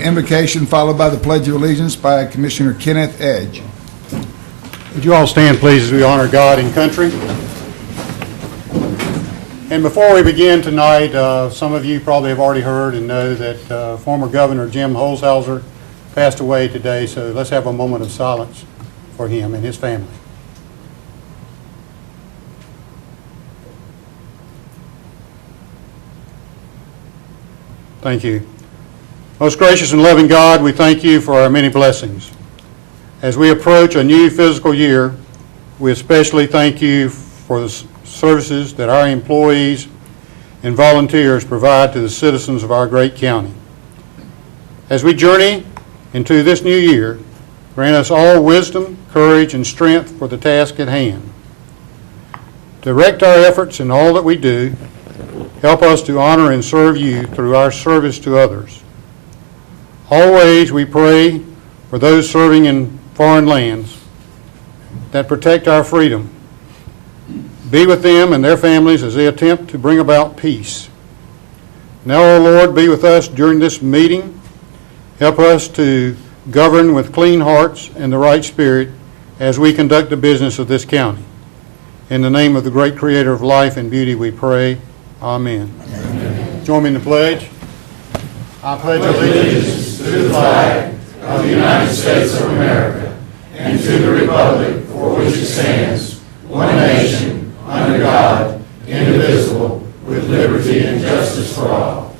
Invocation followed by the Pledge of Allegiance by Commissioner Kenneth Edge. Would you all stand, please, as we honor God and country? And before we begin tonight, some of you probably have already heard and know that former Governor Jim Holshouser passed away today, so let's have a moment of silence for him and his family. Thank you. Most gracious and loving God, we thank you for our many blessings. As we approach a new fiscal year, we especially thank you for the services that our employees and volunteers provide to the citizens of our great county. As we journey into this new year, grant us all wisdom, courage, and strength for the task at hand. Direct our efforts in all that we do. Help us to honor and serve you through our service to others. Always we pray for those serving in foreign lands that protect our freedom. Be with them and their families as they attempt to bring about peace. Now, O Lord, be with us during this meeting. Help us to govern with clean hearts and the right spirit as we conduct the business of this county. In the name of the great Creator of life and beauty we pray. Amen. Amen. Join me in the pledge. I pledge allegiance to the flag of the United States of America and to the republic for which it stands, one nation, under God, indivisible, with liberty and justice for all.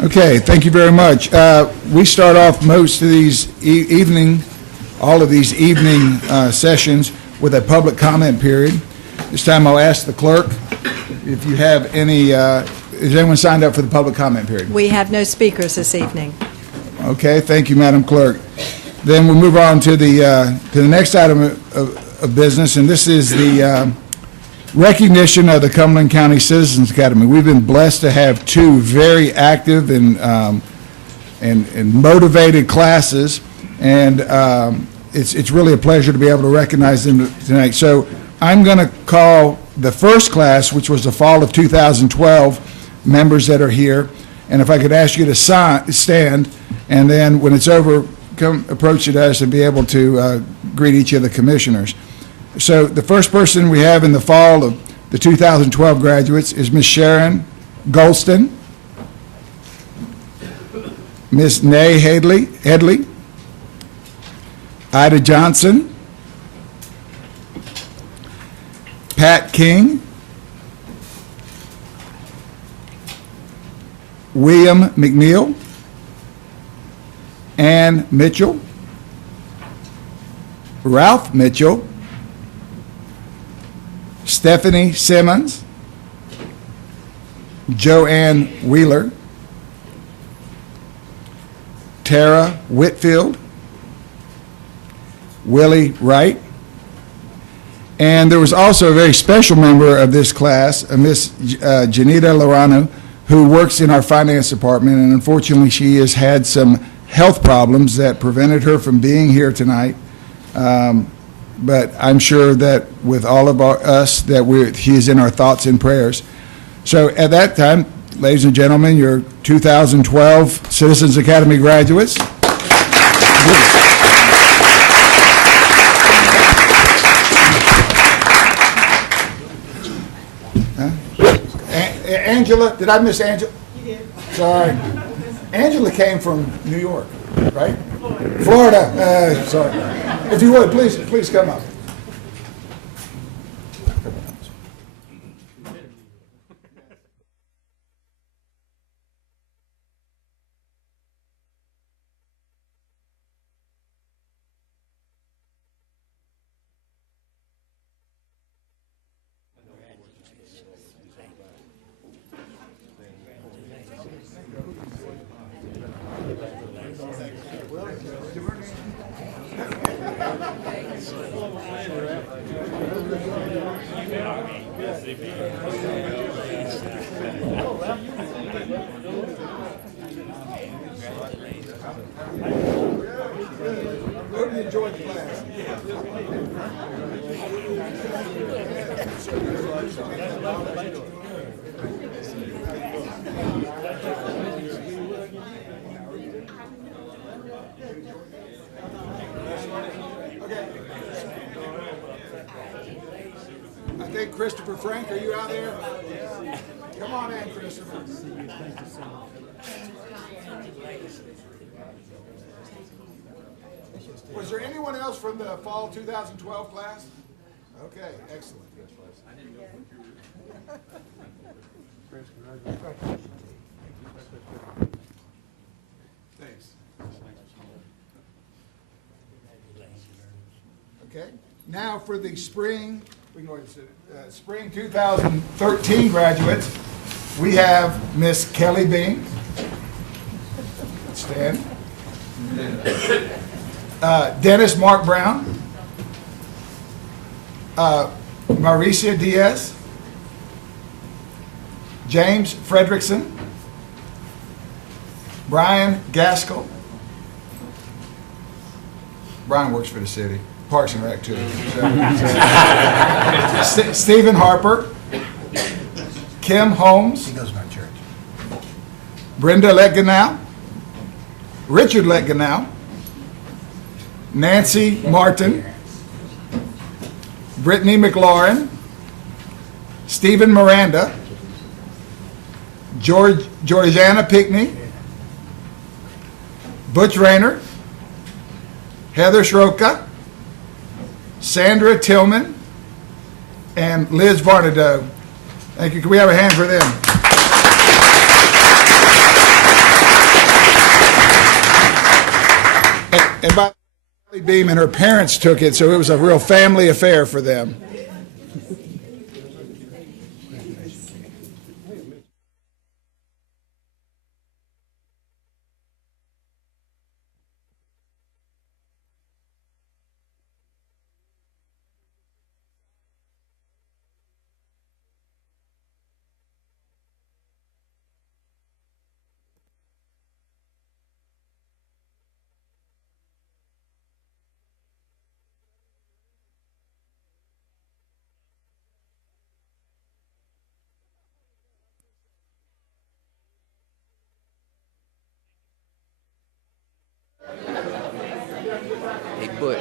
Okay, thank you very much. We start off most of these all of these evening sessions with a public comment period. This time I'll ask the clerk if you have any, is anyone signed up for the public comment period? We have no speakers this evening. Okay, thank you, Madam Clerk. Then we'll move on to the next item of business, and this is the recognition of the Cumberland County Citizens Academy. We've been blessed to have two very active and motivated classes, and it's really a pleasure to be able to recognize them tonight. So I'm going to call the first class, which was the fall of 2012, members that are here, and if I could ask you to stand, and then when it's over, come approach us and be able to greet each of the commissioners. So the first person we have in the fall of the 2012 graduates is Ms. Sharon Golston, Ms. Nay Headley, Ida Johnson, Pat King, William McNeil, Ann Mitchell, Ralph Mitchell, Stephanie Simmons, Joanne Wheeler, Tara Whitfield, Willie Wright, and there was also a very special member of this class, Miss Janita Lorano, who works in our finance department, and unfortunately she has had some health problems that prevented her from being here tonight. But I'm sure that with all of us that he is in our thoughts and prayers. So at that time, ladies and gentlemen, your 2012 Citizens Academy graduates. Angela, did I miss Angela? You did. Sorry. Angela came from New York, right? Florida. Sorry. If you would, please come up. enjoyed the class. I think Christopher Frank, are you out there? Come on in, Christopher. Was there anyone else from the fall 2012 class? Okay, excellent. Thanks. Okay, now for the spring, we can go ahead and sit. Spring 2013 graduates, we have Miss Kelly Bean. Stand. Dennis Mark Brown, Mauricia Diaz, James Fredrickson, Brian Gaskell. Brian works for the city, Parks and Rec too. Stephen Harper, Kim Holmes. He goes to my church. Brenda Letganow, Richard Letganow, Nancy Martin, Brittany McLaurin, Stephen Miranda, Georgiana Pickney, Butch Rayner, Heather Schroka, Sandra Tillman, and Liz Varnado. Thank you. Can we have a hand for them? And by Kelly Beam and her parents took it, so it was a real family affair for them. Hey, Butch.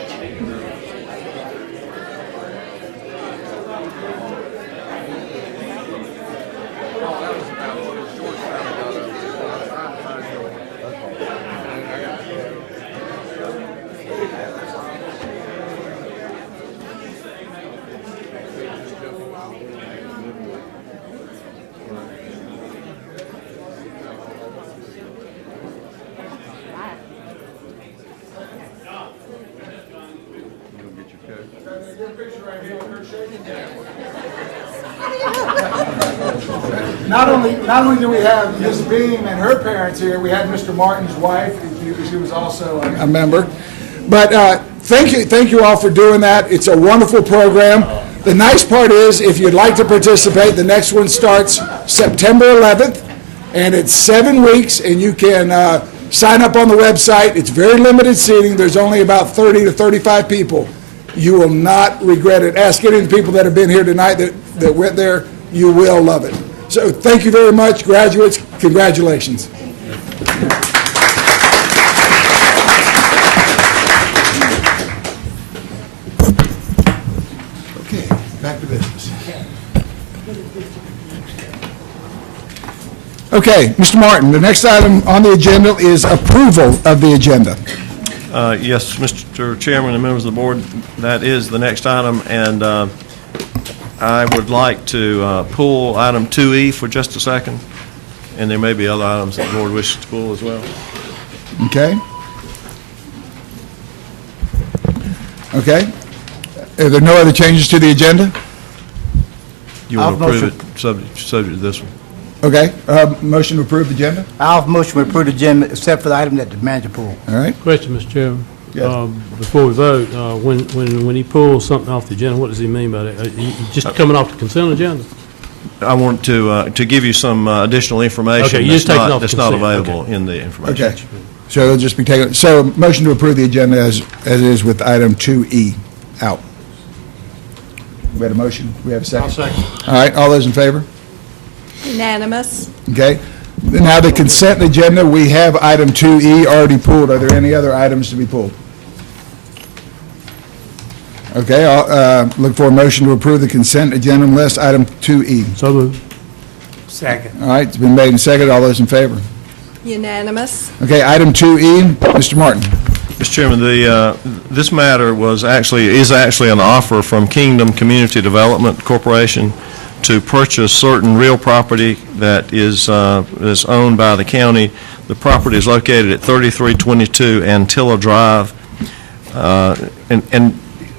Not only do we have Ms. Beam and her parents here, we had Mr. Martin's wife, she was also a member. But thank you all for doing that. It's a wonderful program. The nice part is, if you'd like to participate, the next one starts September 11th, and it's 7 weeks, and you can sign up on the website. It's very limited seating. There's only about 30 to 35 people. You will not regret it. Ask any of the people that have been here tonight that went there. You will love it. So thank you very much, graduates. Congratulations. Okay, back to business. Okay, Mr. Martin, the next item on the agenda is approval of the agenda. Yes, Mr. Chairman and members of the board, that is the next item, and I would like to pull item 2E for just a second, and there may be other items that the board wishes to pull as well. Okay. Okay. Are there no other changes to the agenda? You want to approve it subject to this one? Okay. Motion to approve the agenda? I'll motion to approve the agenda except for the item that the manager pulled. All right. Question, Mr. Chairman. Yes. Before we vote, when he pulls something off the agenda, what does he mean by that? Just coming off the consent agenda? I want to give you some additional information Okay, you're just taking off the that's not consent. available in the information. Okay. So it'll just be taken, so motion to approve the agenda as is with item 2E out. We had a motion, we have a second? I'll second. All right, all those in favor? Unanimous. Okay. Now, the consent agenda, we have item 2E already pulled. Are there any other items to be pulled? Okay, I'll look for a motion to approve the consent agenda unless item 2E. So moved. Second. All right, it's been made and seconded. All those in favor? Unanimous. Okay, item 2E, Mr. Martin. Mr. Chairman, this matter is actually an offer from Kingdom Community Development Corporation to purchase certain real property that is owned by the county. The property is located at 3322 Antilla Drive.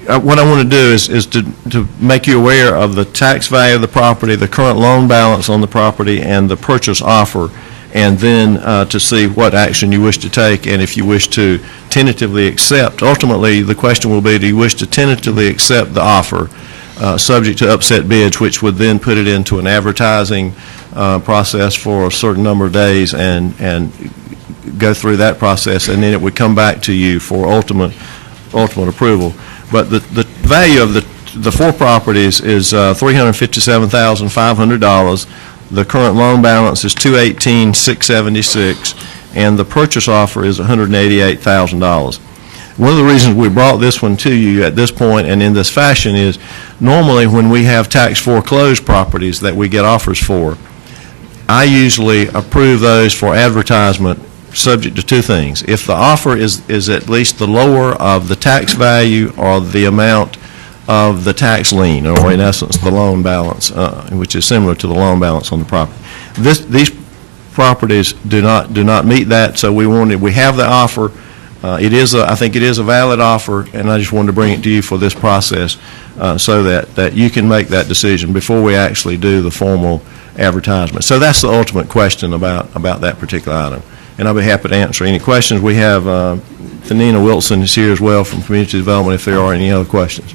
What I want to do is to make you aware of the tax value of the property, the current loan balance on the property, and the purchase offer, and then to see what action you wish to take, and if you wish to tentatively accept. Ultimately, the question will be, do you wish to tentatively accept the offer, subject to upset bids, which would then put it into an advertising process for a certain number of days and go through that process, and then it would come back to you for ultimate approval. But the value of the four properties is $357,500. The current loan balance is $218,676, and the purchase offer is $188,000. One of the reasons we brought this one to you at this point and in this fashion is normally when we have tax foreclosed properties that we get offers for, I usually approve those for advertisement subject to two things. If the offer is at least the lower of the tax value or the amount of the tax lien, or in essence, the loan balance, which is similar to the loan balance on the property. These properties do not meet that, so we have the offer. I think it is a valid offer, and I just wanted to bring it to you for this process so that you can make that decision before we actually do the formal advertisement. So that's the ultimate question about that particular item. And I'll be happy to answer any questions. We have Tanina Wilson is here as well from Community Development if there are any other questions.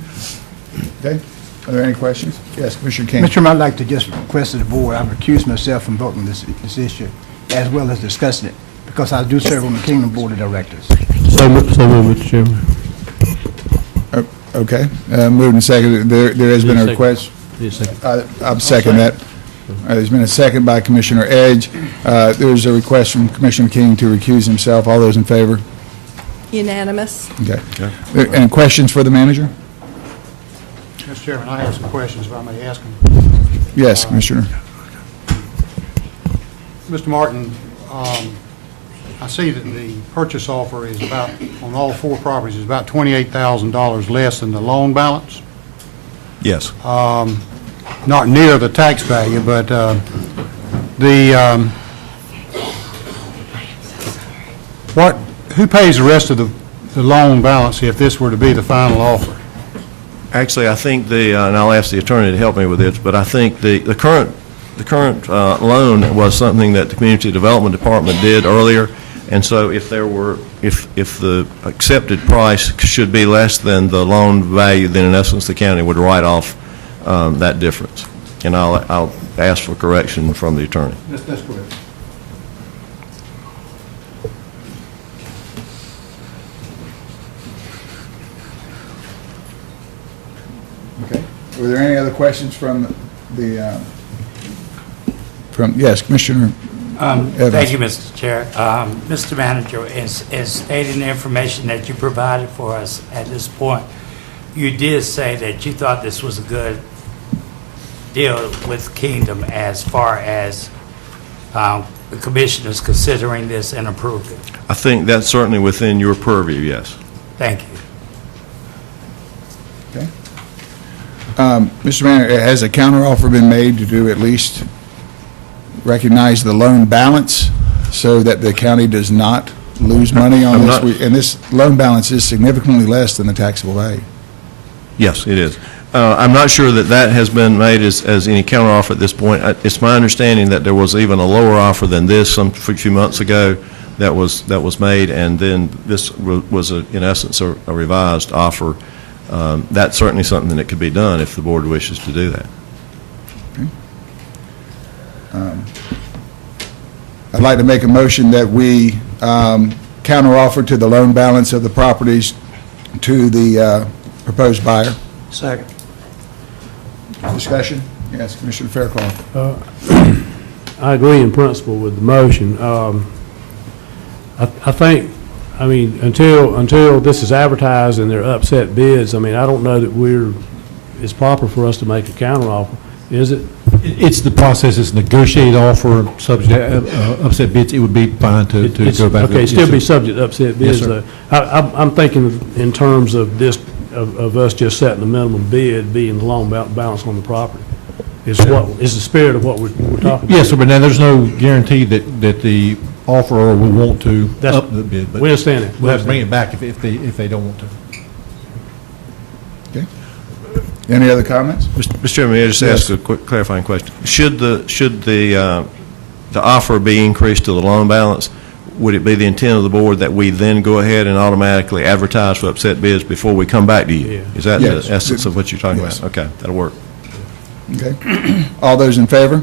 Okay, are there any questions? Yes, Commissioner King. Mr. Chairman, I'd like to just request to the board, I've recused myself from voting this issue, as well as discussing it, because I do serve on the Kingdom Board of Directors. So moved, Mr. Chairman. Okay, moved and seconded. There has been a Second. request. Need a second. I'll second that. There's been a second by Commissioner Edge. There's a request from Commissioner King to recuse himself. All those in favor? Unanimous. Okay. Any questions for the manager? Mr. Chairman, I have some questions, if I may ask them. Yes, Commissioner. Mr. Martin, I see that the purchase offer is about, on all four properties, is about $28,000 less than the loan balance. Yes. Not near the tax value, but who pays the rest of the loan balance if this were to be the final offer? Actually, I think and I'll ask the attorney to help me with this, but I think the current loan was something that the Community Development Department did earlier, and so if the accepted price should be less than the loan value, then in essence the county would write off that difference. And I'll ask for correction from the attorney. That's correct. Okay. Were there any other questions from yes, Commissioner Evans. Thank you, Mr. Chair. Mr. Manager, is stating the information that you provided for us at this point, you did say that you thought this was a good deal with Kingdom as far as the commissioners considering this and approving. I think that's certainly within your purview, yes. Thank you. Okay. Mr. Manager, has a counteroffer been made to do at least recognize the loan balance so that the county does not lose money on this? And this loan balance is significantly less than the taxable value. Yes, it is. I'm not sure that has been made as any counteroffer at this point. It's my understanding that there was even a lower offer than this a few months ago that was made, and then this was in essence a revised offer. That's certainly something that could be done if the board wishes to do that. I'd like to make a motion that we counteroffer to the loan balance of the properties to the proposed buyer. Second. Discussion? Yes, Commissioner Fairclough. I agree in principle with the motion. I think, I mean, until this is advertised and they're upset bids, I mean, I don't know that it's proper for us to make a counteroffer, is it? It's the process, it's negotiated offer, subject to upset bids, it would be fine to go back. Okay, still be subject to upset bids, Yes, sir. though. I'm thinking in terms of this, of us just setting the minimum bid being the loan balance on the property. Is the spirit of what we're talking about. Yes, sir, but now there's no guarantee that the offeror will want to That's- up the bid. But We understand that. we'll have to bring it back if they don't want to. Okay. Any other comments? Mr. Chairman, may I just ask a quick clarifying question? Should the offer be increased to the loan balance, would it be the intent of the board that we then go ahead and automatically advertise for upset bids before we come back to you? Yeah. Is that Yes. the essence of what you're talking Yes. about? Okay, that'll work. Okay. All those in favor?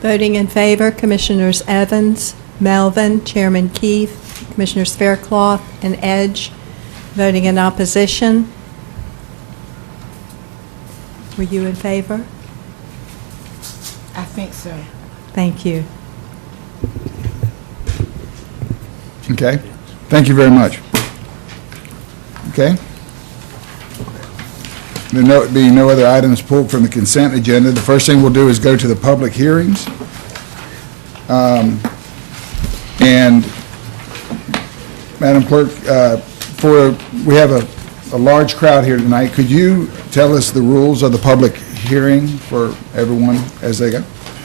Voting in favor, Commissioners Evans, Melvin, Chairman Keefe, Commissioners Fairclough, and Edge. Voting in opposition. Were you in favor? I think so. Thank you. Okay. Thank you very much. Okay. There being no other items pulled from the consent agenda, the first thing we'll do is go to the public hearings. And Madam Clerk, we have a large crowd here tonight. Could you tell us the rules of the public hearing for everyone as they go?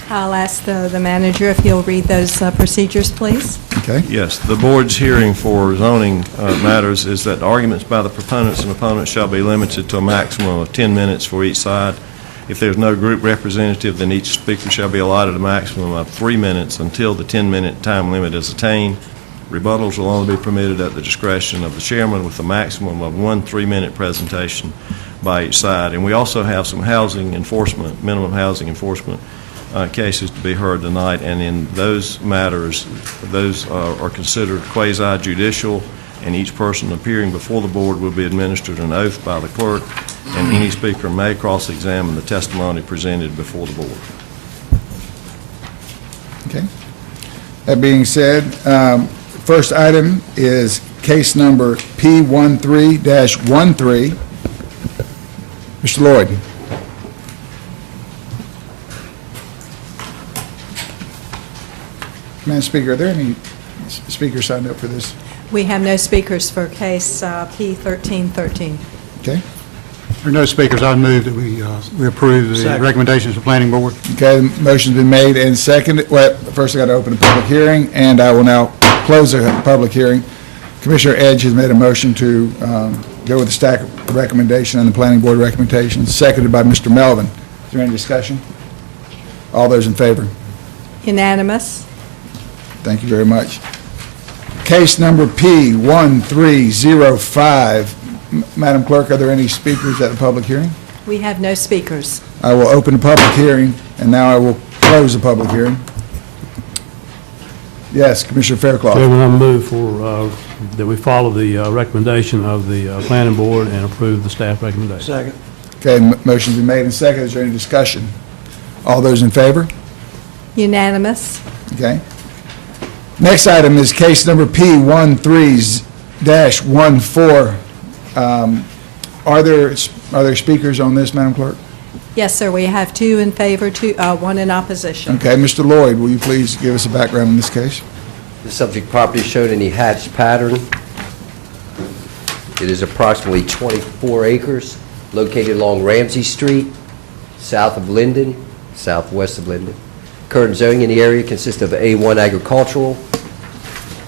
I'll ask the manager if he'll read those procedures, please. Okay. Yes, the board's hearing for zoning matters is that arguments by the proponents and opponents shall be limited to a maximum of 10 minutes for each side. If there's no group representative, then each speaker shall be allotted a maximum of 3 minutes until the 10-minute time limit is attained. Rebuttals will only be permitted at the discretion of the chairman with a maximum of 1 3-minute presentation by each side. And we also have some housing enforcement, minimum housing enforcement cases to be heard tonight, and in those matters, those are considered quasi-judicial, and each person appearing before the board will be administered an oath by the clerk, and any speaker may cross-examine the testimony presented before the board. Okay. That being said, first item is case number P13-13. Mr. Lloyd. Madam Speaker, are there any speakers signed up for this? We have no speakers for case P1313. Okay. There are no speakers. I move that we approve the Second. recommendations of the planning board. Okay, the motion's been made and seconded. Well, first I got to open the public hearing, and I will now close the public hearing. Commissioner Edge has made a motion to go with the stack recommendation and the planning board recommendation, seconded by Mr. Melvin. Is there any discussion? All those in favor? Unanimous. Thank you very much. Case number P1305. Madam Clerk, are there any speakers at the public hearing? We have no speakers. I will open the public hearing, and now I will close the public hearing. Yes, Commissioner Fairclough. Chairman, I move for, that we follow the recommendation of the planning board and approve the staff recommendation. Second. Okay, motion's been made and seconded. Is there any discussion? All those in favor? Unanimous. Okay. Next item is case number P13-14. Are there speakers on this, Madam Clerk? Yes, sir, we have 2 in favor, 1 in opposition. Okay, Mr. Lloyd, will you please give us a background on this case? The subject property is shown in the hatched pattern. It is approximately 24 acres, located along Ramsey Street, south of Linden, southwest of Linden. Current zoning in the area consists of A1 agricultural,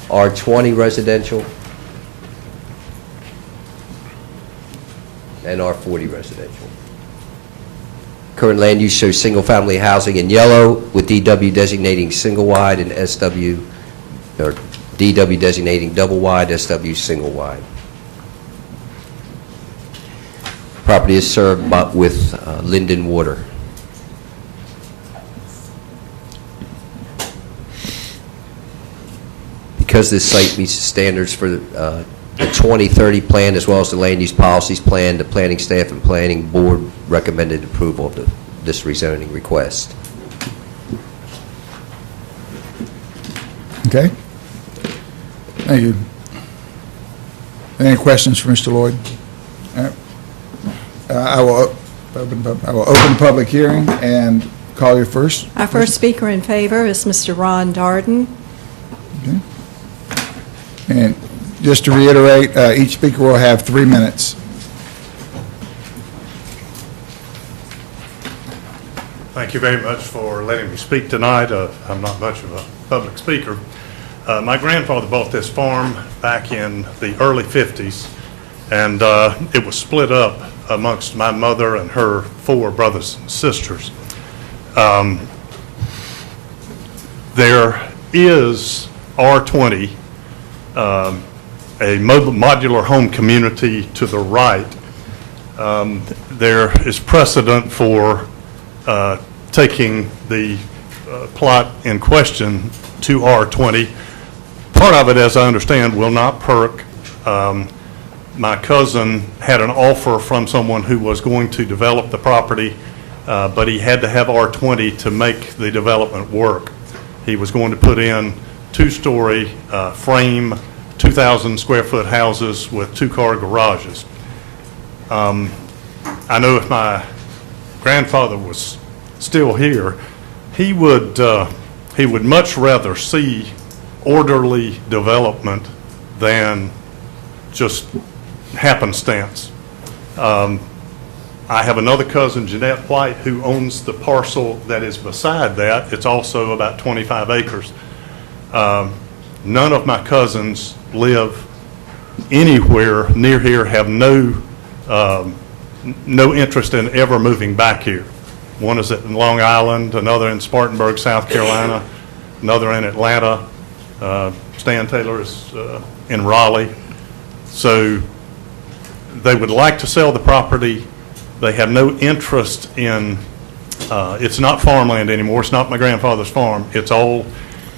R20 residential, and R40 residential. Current land use shows single-family housing in yellow, with DW designating single-wide and SW, or DW designating double-wide, SW single-wide. Property is served with Linden Water. because this site meets the standards for the 2030 plan as well as the land use policies plan, the planning staff and planning board recommended approval of this rezoning request. Okay? Thank you. Any questions for Mr. Lloyd? All right. I will open the public hearing and call you first. Our first speaker in favor is Mr. Ron Darden. Okay. And just to reiterate, each speaker will have 3 minutes. Thank you very much for letting me speak tonight. I'm not much of a public speaker. My grandfather bought this farm back in the early 50s, and it was split up amongst my mother and her 4 brothers and sisters. There is R20, a modular home community to the right. There is precedent for taking the plot in question to R20. Part of it, as I understand, will not perk. My cousin had an offer from someone who was going to develop the property, but he had to have R20 to make the development work. He was going to put in 2-story frame, 2,000 square foot houses with 2-car garages. I know if my grandfather was still here, he would much rather see orderly development than just happenstance. I have another cousin, Jeanette White, who owns the parcel that is beside that. It's also about 25 acres. None of my cousins live anywhere near here, have no interest in ever moving back here. One is at Long Island, another in Spartanburg, South Carolina, another in Atlanta. Stan Taylor is in Raleigh. So they would like to sell the property. They have no interest in, it's not farmland anymore. It's not my grandfather's farm. It's all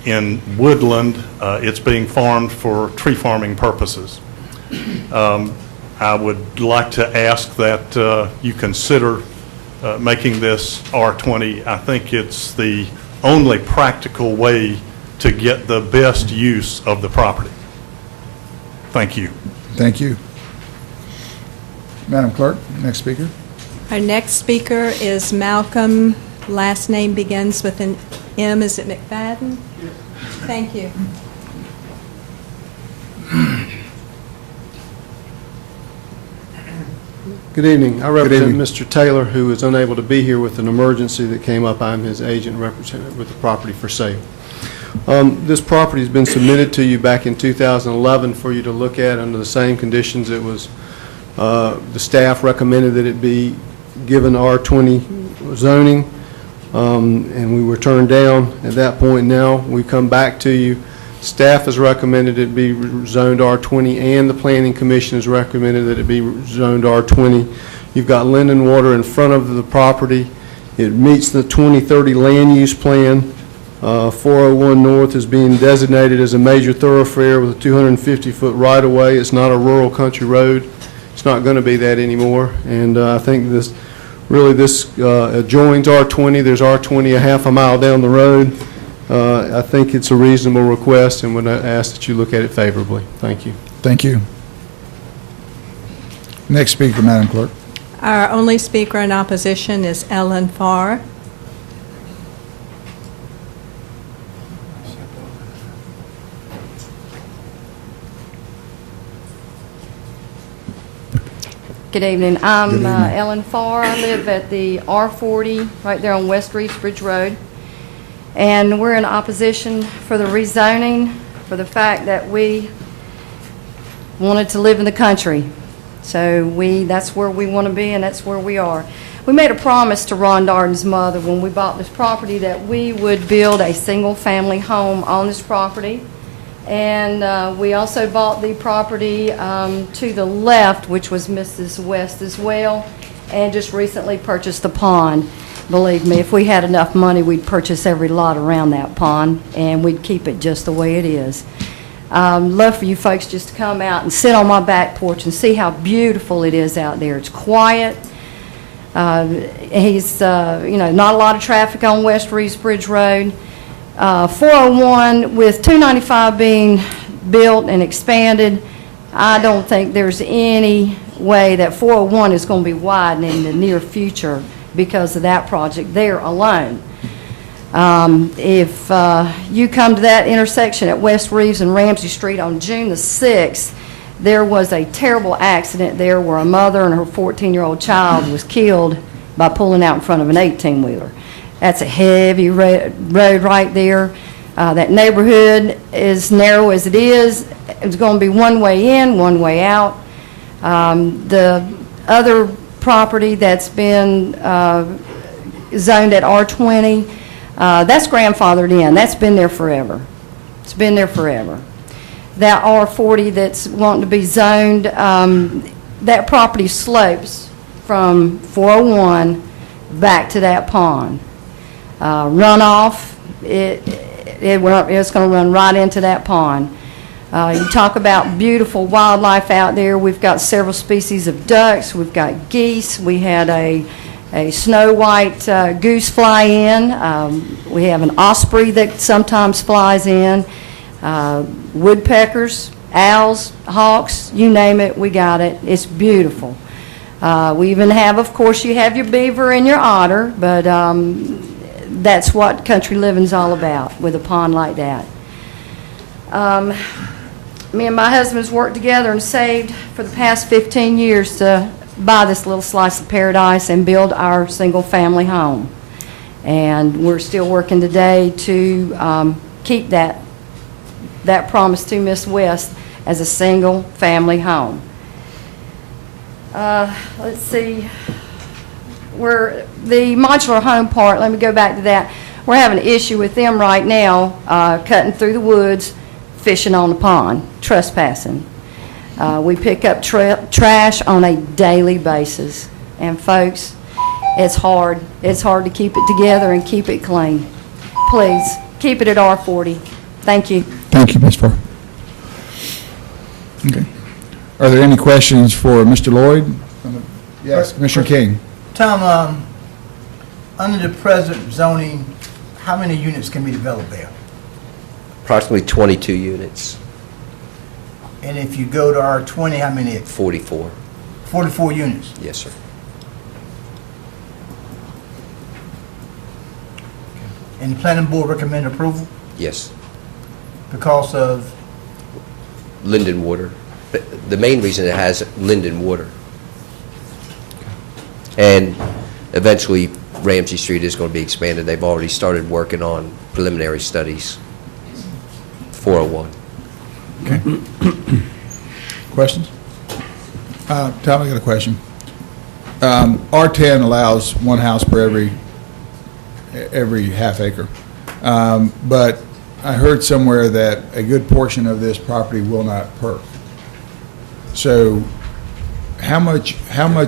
in woodland. It's being farmed for tree farming purposes. I would like to ask that you consider making this R20. I think it's the only practical way to get the best use of the property. Thank you. Thank you. Madam Clerk, next speaker. Our next speaker is Malcolm. Last name begins with an M. Is it McFadden? Yes. Thank you. Good evening. I represent Mr. Taylor, who is unable to be here with an emergency that came up. I'm his agent representative with the property for sale. This property has been submitted to you back in 2011 for you to look at under the same conditions. It was, the staff recommended that it be given R20 zoning, and we were turned down at that point. Now we come back to you. Staff has recommended it be zoned R20, and the Planning Commission has recommended that it be zoned R20. You've got Linden Water in front of the property. It meets the 2030 land use plan. 401 North is being designated as a major thoroughfare with a 250-foot right-of-way. It's not a rural country road. It's not going to be that anymore. And I think this adjoins R20. There's R20 a half a mile down the road. I think it's a reasonable request, and would ask that you look at it favorably. Thank you. Thank you. Next speaker, Madam Clerk. Our only speaker in opposition is Ellen Farr. Good evening. I'm Ellen Farr. I live at the R40 right there on West Reedsbridge Road. And we're in opposition for the rezoning for the fact that we wanted to live in the country. So that's where we want to be, and that's where we are. We made a promise to Ron Darden's mother when we bought this property that we would build a single-family home on this property. And we also bought the property to the left, which was Mrs. West as well, and just recently purchased the pond. Believe me, if we had enough money, we'd purchase every lot around that pond, and we'd keep it just the way it is. Love for you folks just to come out and sit on my back porch and see how beautiful it is out there. It's quiet. Not a lot of traffic on West Reeves Bridge Road. 401, with 295 being built and expanded, I don't think there's any way that 401 is going to be widening in the near future because of that project there alone. If you come to that intersection at West Reeves and Ramsey Street on June the 6th, there was a terrible accident there where a mother and her 14-year-old child was killed by pulling out in front of an 18-wheeler. That's a heavy road right there. That neighborhood, as narrow as it is, it's going to be one way in, one way out. The other property that's been zoned at R20, that's grandfathered in. That's been there forever. It's been there forever. That R40 that's wanting to be zoned, that property slopes from 401 back to that pond. Runoff, it's going to run right into that pond. You talk about beautiful wildlife out there. We've got several species of ducks. We've got geese. We had a snow white goose fly in. We have an osprey that sometimes flies in. Woodpeckers, owls, hawks, you name it, we got it. It's beautiful. We even have, of course, you have your beaver and your otter, but that's what country living's all about with a pond like that. Me and my husband's worked together and saved for the past 15 years to buy this little slice of paradise and build our single-family home. And we're still working today to keep that promise to Miss West as a single-family home. Let's see. The modular home part, let me go back to that. We're having an issue with them right now, cutting through the woods, fishing on the pond, trespassing. We pick up trash on a daily basis. And folks, it's hard. It's hard to keep it together and keep it clean. Please, keep it at R40. Thank you. Thank you, Ms. Farr. Okay. Are there any questions for Mr. Lloyd? Yes, Commissioner King. Tom, under the present zoning, how many units can be developed there? Approximately 22 units, And if you go to R20, how many? 44. 44 units. Yes, sir. And the planning board recommend approval Yes. because of, Linden water. The main reason it has Linden water. And eventually Ramsey Street is going to be expanded. They've already started working on preliminary studies. 401. Okay. Questions? Tom, I got a question. R10 allows one house per every half acre. But I heard somewhere that a good portion of this property will not perk. So how much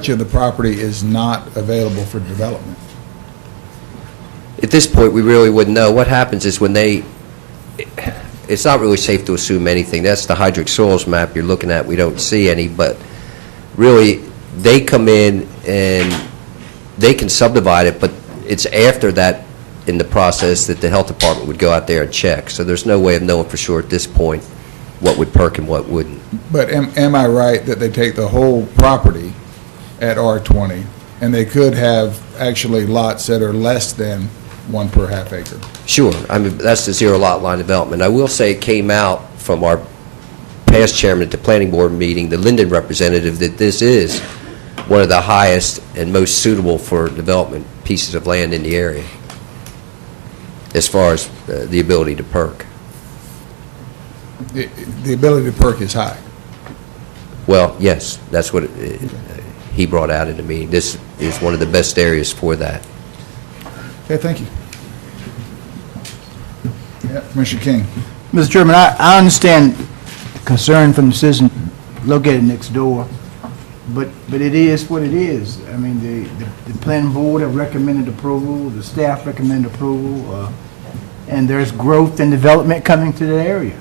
of the property is not available for development? At this point, we really wouldn't know. What happens is when it's not really safe to assume anything. That's the hydric soils map you're looking at. We don't see any, but really they come in and they can subdivide it, but it's after that in the process that the health department would go out there and check. So there's no way of knowing for sure at this point what would perk and what wouldn't. But am I right that they take the whole property at R20 and they could have actually lots that are less than one per half acre? Sure. I mean, that's the zero lot line development. I will say it came out from our past chairman at the planning board meeting, the Linden representative, that this is one of the highest and most suitable for development pieces of land in the area as far as the ability to perk. The ability to perk is high. Well, yes, that's what he brought out in the meeting. This is one of the best areas for that. Okay, thank you. Yeah, Commissioner King. Mr. Chairman, I understand concern from the citizen located next door, but it is what it is. I mean, the planning board have recommended approval, the staff recommended approval, and there's growth and development coming to that area.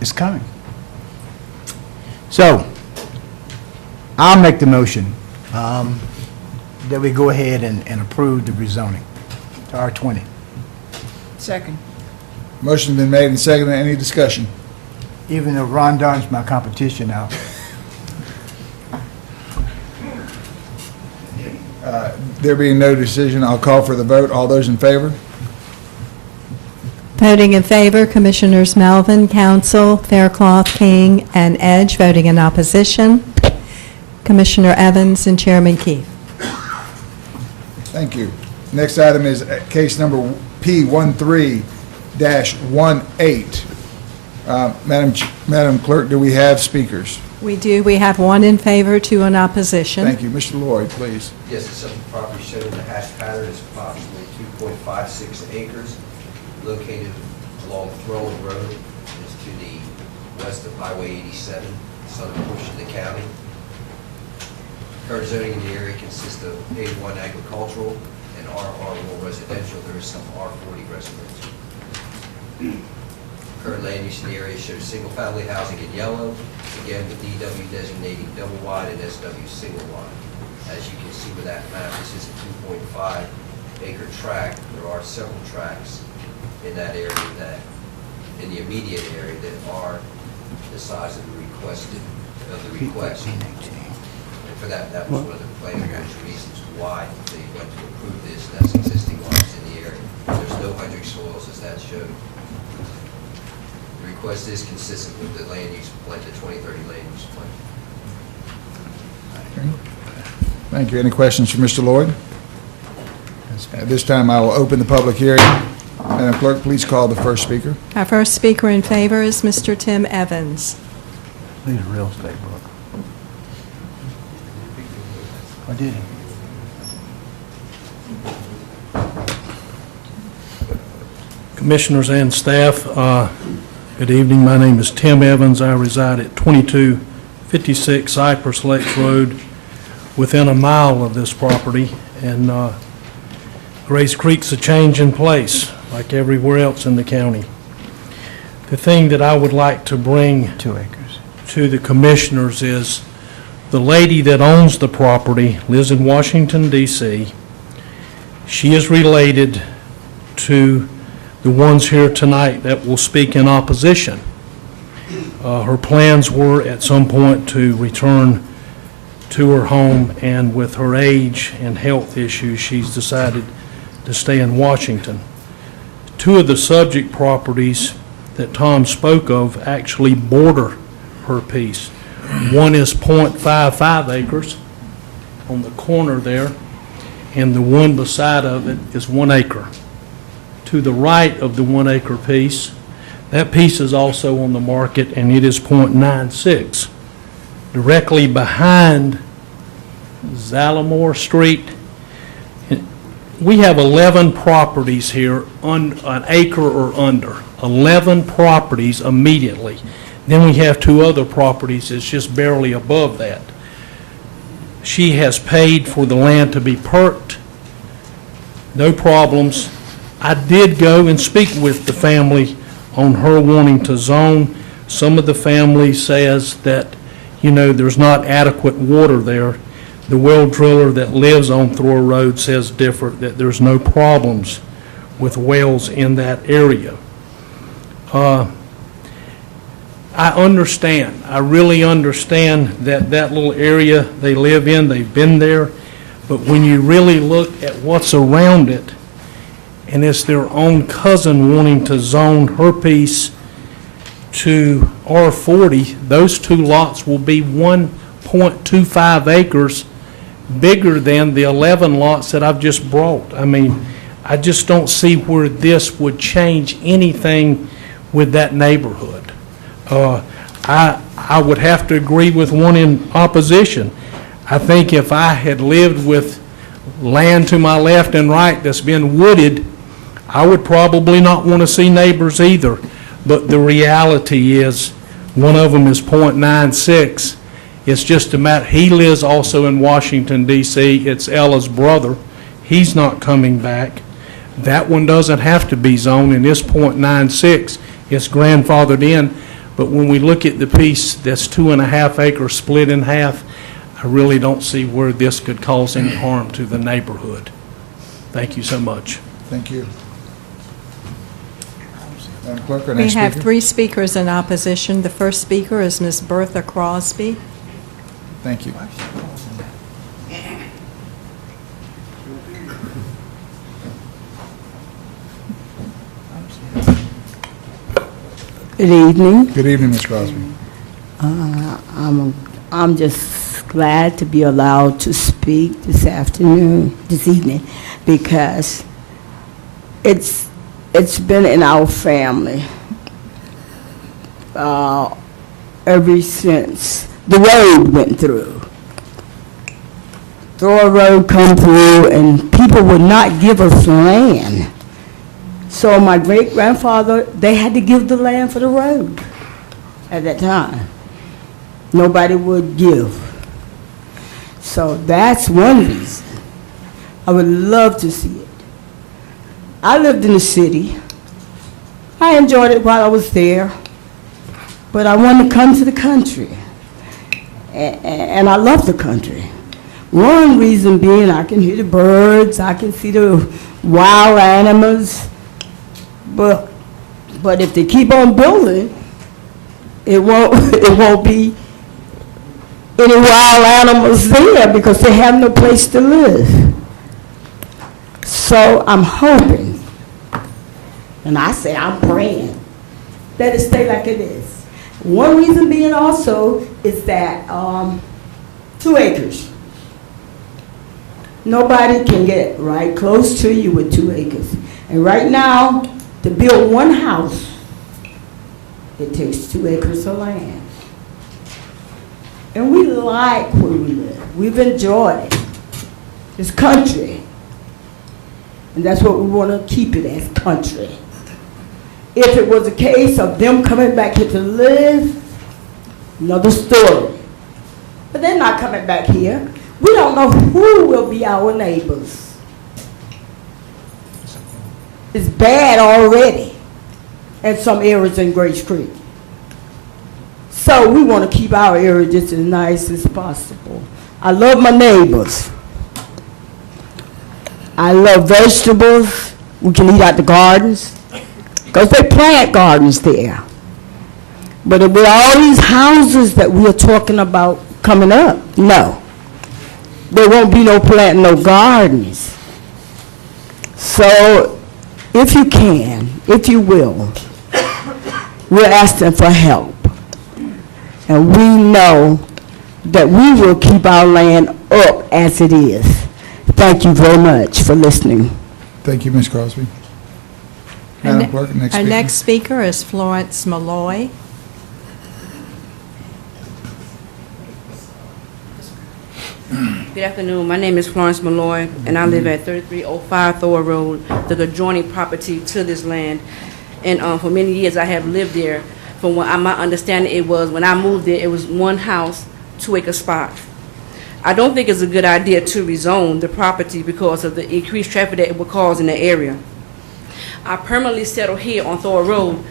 It's coming. So, I'll make the motion that we go ahead and approve the rezoning to R20. Second. Motion's been made and seconded. Any discussion? Even though Ron Darn's my competition now. There being no decision, I'll call for the vote. All those in favor? Voting in favor, Commissioners Melvin, Council, Faircloth, King, and Edge. Voting in opposition, Commissioner Evans and Chairman Keefe. Thank you. Next item is case number P13-18. Madam Clerk, do we have speakers? We do. We have one in favor, two in opposition. Thank you. Mr. Lloyd, please. Yes, the subject property shown in the hash pattern is approximately 2.56 acres, located along Throne Road. It's to the west of Highway 87, southern portion of the county. Current zoning in the area consists of A1 agricultural and RR1 residential. There is some R40 residential. Current land use in the area shows single-family housing in yellow, again with DW designating double wide and SW single wide. As you can see with that map, this is a 2.5 acre tract. There are several tracts in that area that, in the immediate area, that are the size of the request. And for that was one of the planning board's reasons why they went to approve this. That's existing lots in the area. There's no hydric soils as that showed. The request is consistent with the land use plan, the 2030 land use plan. Thank you. Any questions for Mr. Lloyd? At this time, I will open the public hearing. Madam Clerk, please call the first speaker. Our first speaker in favor is Mr. Tim Evans. He's a real estate broker. I did. Commissioners and staff, good evening. My name is Tim Evans. I reside at 2256 Cypress Lakes Road, within a mile of this property. And Grace Creek's a change in place, like everywhere else in the county. The thing that I would like to bring 2 acres. to the commissioners is the lady that owns the property lives in Washington, D.C. She is related to the ones here tonight that will speak in opposition. Her plans were at some point to return to her home, and with her age and health issues, she's decided to stay in Washington. 2 of the subject properties that Tom spoke of actually border her piece. One is .55 acres on the corner there, and the one beside of it is 1 acre. To the right of the 1 acre piece, that piece is also on the market, and it is .96. Directly behind Zalamore Street, we have 11 properties here, an acre or under. 11 properties immediately. Then we have 2 other properties that's just barely above that. She has paid for the land to be perked. No problems. I did go and speak with the family on her wanting to zone. Some of the family says that, there's not adequate water there. The well driller that lives on Thor Road says different, that there's no problems with wells in that area. I understand. I really understand that little area they live in, they've been there. But when you really look at what's around it, and it's their own cousin wanting to zone her piece to R40, those 2 lots will be 1.25 acres bigger than the 11 lots that I've just brought. I mean, I just don't see where this would change anything with that neighborhood. I would have to agree with one in opposition. I think if I had lived with land to my left and right that's been wooded, I would probably not want to see neighbors either. But the reality is, one of them is .96. It's just a matter, he lives also in Washington, D.C. It's Ella's brother. He's not coming back. That one doesn't have to be zoned, and this .96 is grandfathered in. But when we look at the piece that's 2.5 acres split in half, I really don't see where this could cause any harm to the neighborhood. Thank you so much. Thank you. Madam Clerk, our We next have speaker. 3 speakers in opposition. The first speaker is Ms. Bertha Crosby. Thank you. Good evening. Good evening, Ms. Crosby. I'm just glad to be allowed to speak this evening, because it's been in our family ever since the road went through. Thor Road come through, and people would not give us land. So my great-grandfather, they had to give the land for the road at that time. Nobody would give. So that's one reason. I would love to see it. I lived in the city. I enjoyed it while I was there, but I wanted to come to the country. And I love the country. One reason being I can hear the birds, I can see the wild animals, but if they keep on building, it won't be any wild animals there because they have no place to live. So I'm hoping, and I say I'm praying, that it stay like it is. One reason being also is that 2 acres. Nobody can get right close to you with 2 acres. And right now, to build one house, it takes 2 acres of land. And we like where we live. We've enjoyed this country. And that's what we want to keep it as, country. If it was a case of them coming back here to live, another story. But they're not coming back here. We don't know who will be our neighbors. It's bad already in some areas in Grace Creek. So we want to keep our area just as nice as possible. I love my neighbors. I love vegetables. We can eat out the gardens, because they plant gardens there. But with all these houses that we are talking about coming up, no. There won't be no planting, no gardens. So if you can, if you will, we're asking for help. And we know that we will keep our land up as it is. Thank you very much for listening. Thank you, Ms. Crosby. Madam Clerk, next Our speaker. next speaker is Florence Malloy. Good afternoon. My name is Florence Malloy, and I live at 3305 Thor Road, the adjoining property to this land. And for many years, I have lived there. From what my understanding, it was when I moved there, it was one house, 2 acre spot. I don't think it's a good idea to rezone the property because of the increased traffic that it would cause in the area. I permanently settled here on Thor Road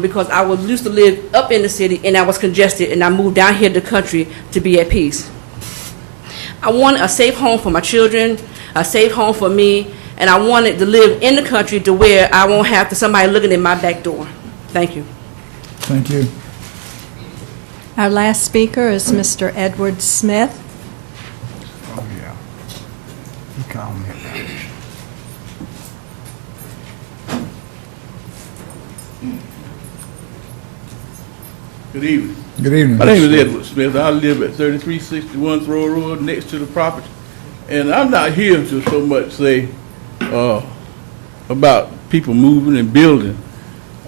because I used to live up in the city and I was congested, and I moved down here to the country to be at peace. I wanted a safe home for my children, a safe home for me, and I wanted to live in the country to where I won't have somebody looking at my back door. Thank you. Thank you. Our last speaker is Mr. Edward Smith. Oh, yeah. You call me. Good evening. Good evening. My name is Edward Smith. I live at 3361 Throw Road, next to the property. And I'm not here to so much say about people moving and building.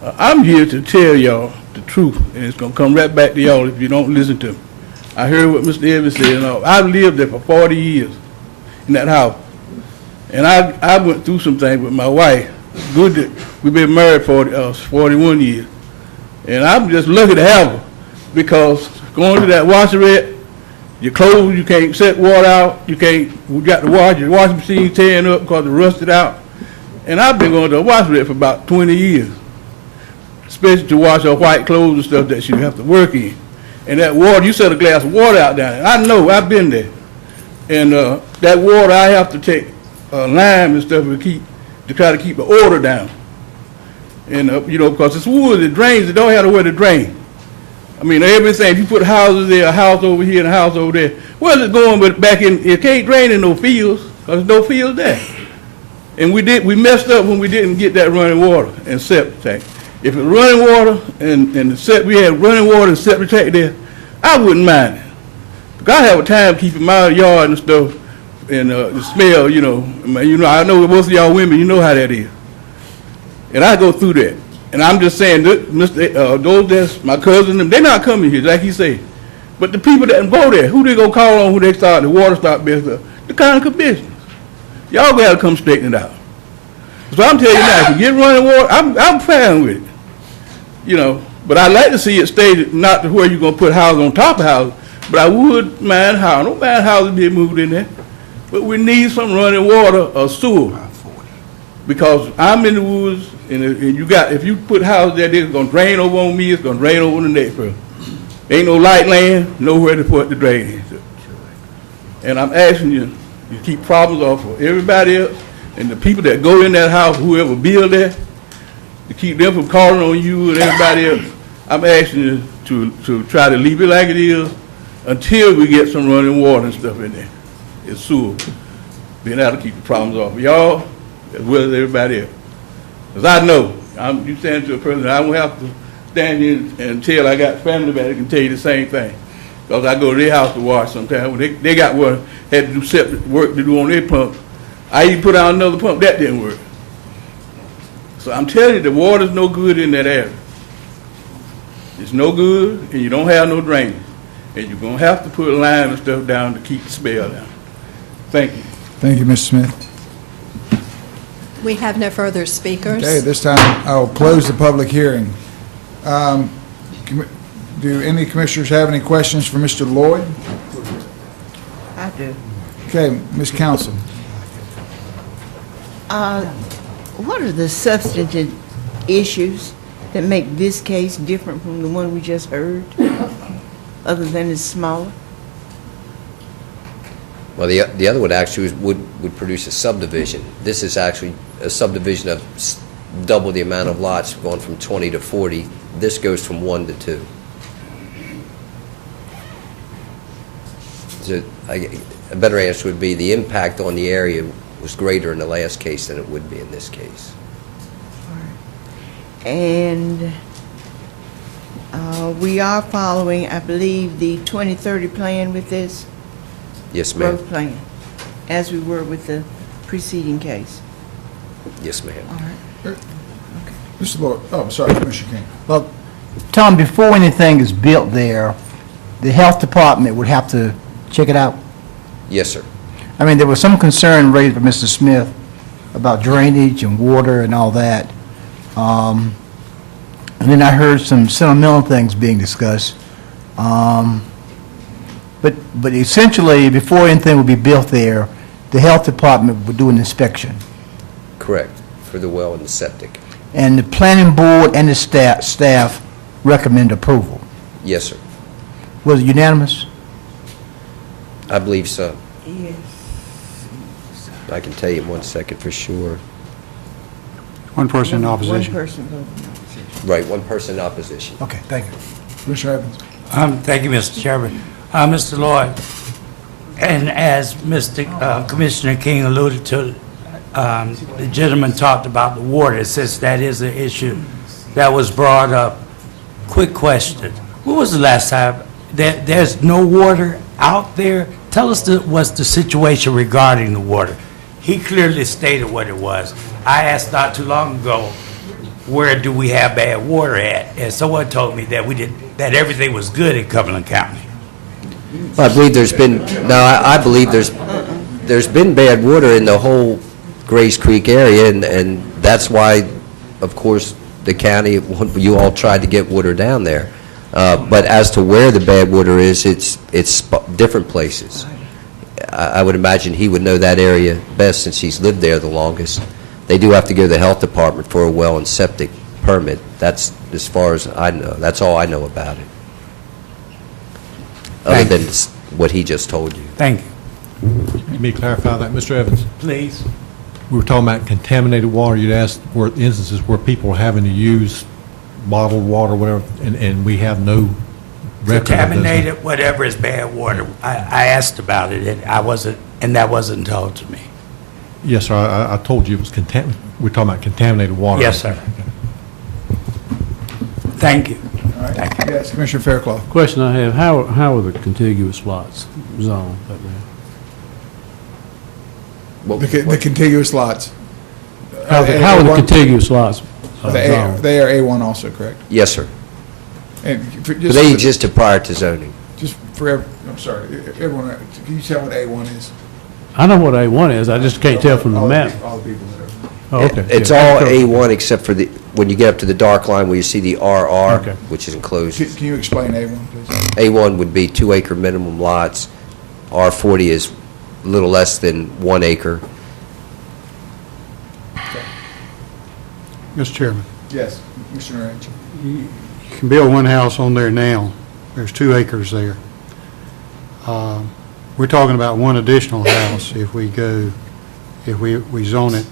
I'm here to tell y'all the truth, and it's going to come right back to y'all if you don't listen to me. I heard what Mr. Evans said, and I lived there for 40 years in that house. And I went through some things with my wife. Good that we've been married for 41 years. And I'm just lucky to have her, because going to that washerette, your clothes, you can't set water out, we got the washing machine tearing up because it rusted out. And I've been going to a washlet for about 20 years, especially to wash her white clothes and stuff that she have to work in. And that water, you set a glass of water out there. I know, I've been there. And that water, I have to take lime and stuff to try to keep the odor down. And, because it's wood, it drains, it don't have nowhere to drain. I mean, everything, if you put houses there, a house over here and a house over there, where's it going but back in, it can't drain in no fields, because there's no fields there. And we messed up when we didn't get that running water and septic tank. If it's running water and we had running water and septic tank there, I wouldn't mind it. Because I have a time keeping my yard and stuff and the smell, I know most of y'all women, you know how that is. And I go through that. And I'm just saying, those that's my cousin, they're not coming here, like he said. But the people that go there, who they gonna call on who they start, the water start business, the Conoco business. Y'all gotta come straighten it out. So I'm telling you now, if you get running water, I'm fine with it. But I'd like to see it stay not to where you're gonna put houses on top of houses, but I would mind how, I don't mind houses being moved in there. But we need some running water or sewer. Because I'm in the woods, and if you put houses there, it's gonna drain over on me, it's gonna drain over on the next person. Ain't no light land, nowhere to put the drain into. And I'm asking you to keep problems off of everybody else, and the people that go in that house, whoever build there, to keep them from calling on you and everybody else. I'm asking you to try to leave it like it is until we get some running water and stuff in there. It's sewer. Then that'll keep the problems off of y'all as well as everybody else. Because I know, you stand to a person, I won't have to stand here and tell I got family that can tell you the same thing. Because I go to their house to wash sometimes. When they got one, had to do separate work to do on their pump. I even put out another pump, that didn't work. So I'm telling you, the water's no good in that area. It's no good, and you don't have no drainage. And you're going to have to put lime and stuff down to keep the smell down. Thank you. Thank you, Mr. Smith. We have no further speakers. Okay, this time I'll close the public hearing. Do any commissioners have any questions for Mr. Lloyd? I do. Okay, Ms. Council. What are the substantive issues that make this case different from the one we just heard, other than it's smaller? Well, the other one actually would produce a subdivision. This is actually a subdivision of double the amount of lots, going from 20 to 40. This goes from 1 to 2. So a better answer would be the impact on the area was greater in the last case than it would be in this case. And we are following, I believe, the 2030 plan with this Yes, ma'am. growth plan, as we were with the preceding case. Yes, ma'am. All right. Mr. Lloyd, oh, sorry, Commissioner King. Well, Tom, before anything is built there, the health department would have to check it out. Yes, sir. I mean, there was some concern raised by Mr. Smith about drainage and water and all that. And then I heard some sentimental things being discussed. But essentially, before anything would be built there, the health department would do an inspection. Correct, for the well and the septic. And the planning board and the staff recommend approval. Yes, sir. Was it unanimous? I believe so. Yes. I can tell you in 1 second for sure. One person in opposition. One person voted in opposition. Right, one person in opposition. Okay, thank you. Commissioner Evans. Thank you, Mr. Chairman. Mr. Lloyd, and as Commissioner King alluded to, the gentleman talked about the water, since that is an issue that was brought up. Quick question. When was the last time that there's no water out there? Tell us what's the situation regarding the water. He clearly stated what it was. I asked not too long ago, where do we have bad water at? And someone told me that everything was good in Cumberland County. I believe there's been, I believe there's been bad water in the whole Grays Creek area, and that's why, of course, the county, you all tried to get water down there. But as to where the bad water is, it's different places. I would imagine he would know that area best since he's lived there the longest. They do have to go to the health department for a well and septic permit. That's as far as I know. That's all I know about it. Other than what he just told you. Thank you. Let me clarify that, Mr. Evans. Please. We were talking about contaminated water. You'd asked for instances where people are having to use bottled water, whatever, and we have no record of those. Contaminated, whatever is bad water. I asked about it, and that wasn't told to me. Yes, sir. I told you it was we're talking about contaminated water. Yes, sir. Thank you. All right. Thank you. Yes, Commissioner Fairclough. Question I have, how are the contiguous lots zoned up there? The contiguous lots. How are the contiguous lots zoned? They are A1 also, correct? Yes, sir. And But they existed prior to zoning. Just for, I'm sorry, everyone, can you tell what A1 is? I know what A1 is, I just can't tell from the map. All the people that are. Oh, okay. It's yeah. all A1 except for when you get up to the dark line where you see the RR, Okay. which is enclosed. Can you explain A1, please? A1 would be 2-acre minimum lots. R40 is a little less than 1 acre. Mr. Chairman, Yes, Commissioner Edge. you can build one house on there now. There's 2 acres there. We're talking about one additional house if we zone it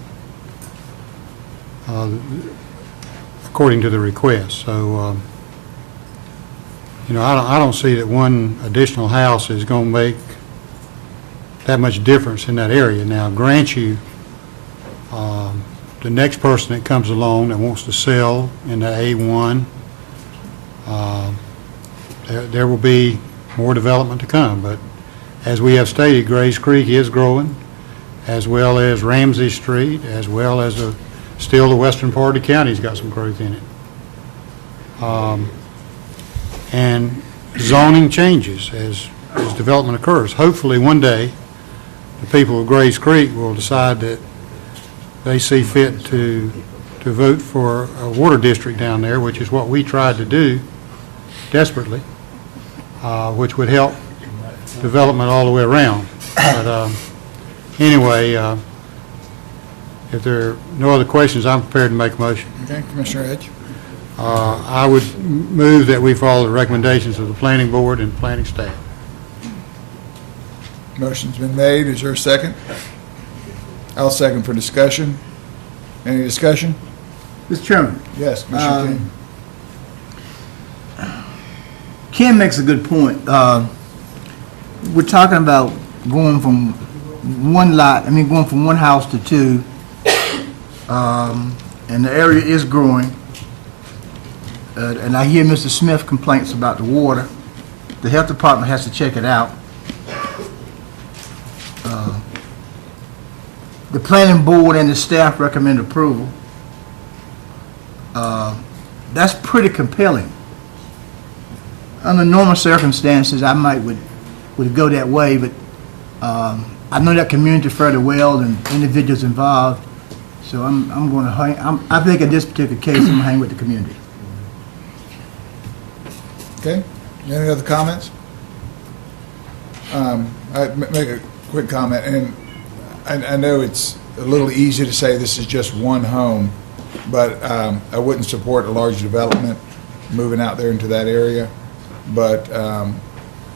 according to the request. So, I don't see that one additional house is going to make that much difference in that area. Now, grant you, the next person that comes along that wants to sell in the A1, there will be more development to come. But as we have stated, Grays Creek is growing, as well as Ramsey Street, as well as still the western part of the county's got some growth in it. And zoning changes as development occurs. Hopefully, one day, the people of Grays Creek will decide that they see fit to vote for a water district down there, which is what we tried to do desperately, which would help development all the way around. But anyway, if there are no other questions, I'm prepared to make a motion. Okay, Commissioner Edge. I would move that we follow the recommendations of the planning board and planning staff. Motion's been made. Is there a second? I'll second for discussion. Any discussion? Mr. Chairman, Yes, Commissioner King. Ken makes a good point. We're talking about going from going from one house to two, and the area is growing. And I hear Mr. Smith complaints about the water. The health department has to check it out. The planning board and the staff recommend approval. That's pretty compelling. Under normal circumstances, I might would go that way, but I know that community fairly well and individuals involved, so I'm going to hang. I think in this particular case, I'm going to hang with the community. Okay. Any other comments? I'd make a quick comment, and I know it's a little easy to say this is just one home, but I wouldn't support a large development moving out there into that area. But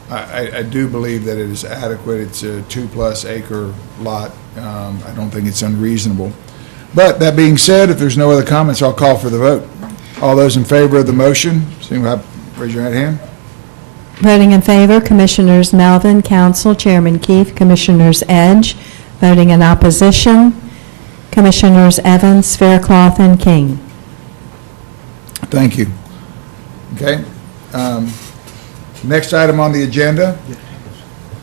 I do believe that it is adequate. It's a 2+ acre lot. I don't think it's unreasonable. But that being said, if there's no other comments, I'll call for the vote. All those in favor of the motion, raise your right hand. Voting in favor, Commissioners Melvin, Council, Chairman Keefe, Commissioners Edge. Voting in opposition, Commissioners Evans, Faircloth, and King. Thank you. Okay. Next item on the agenda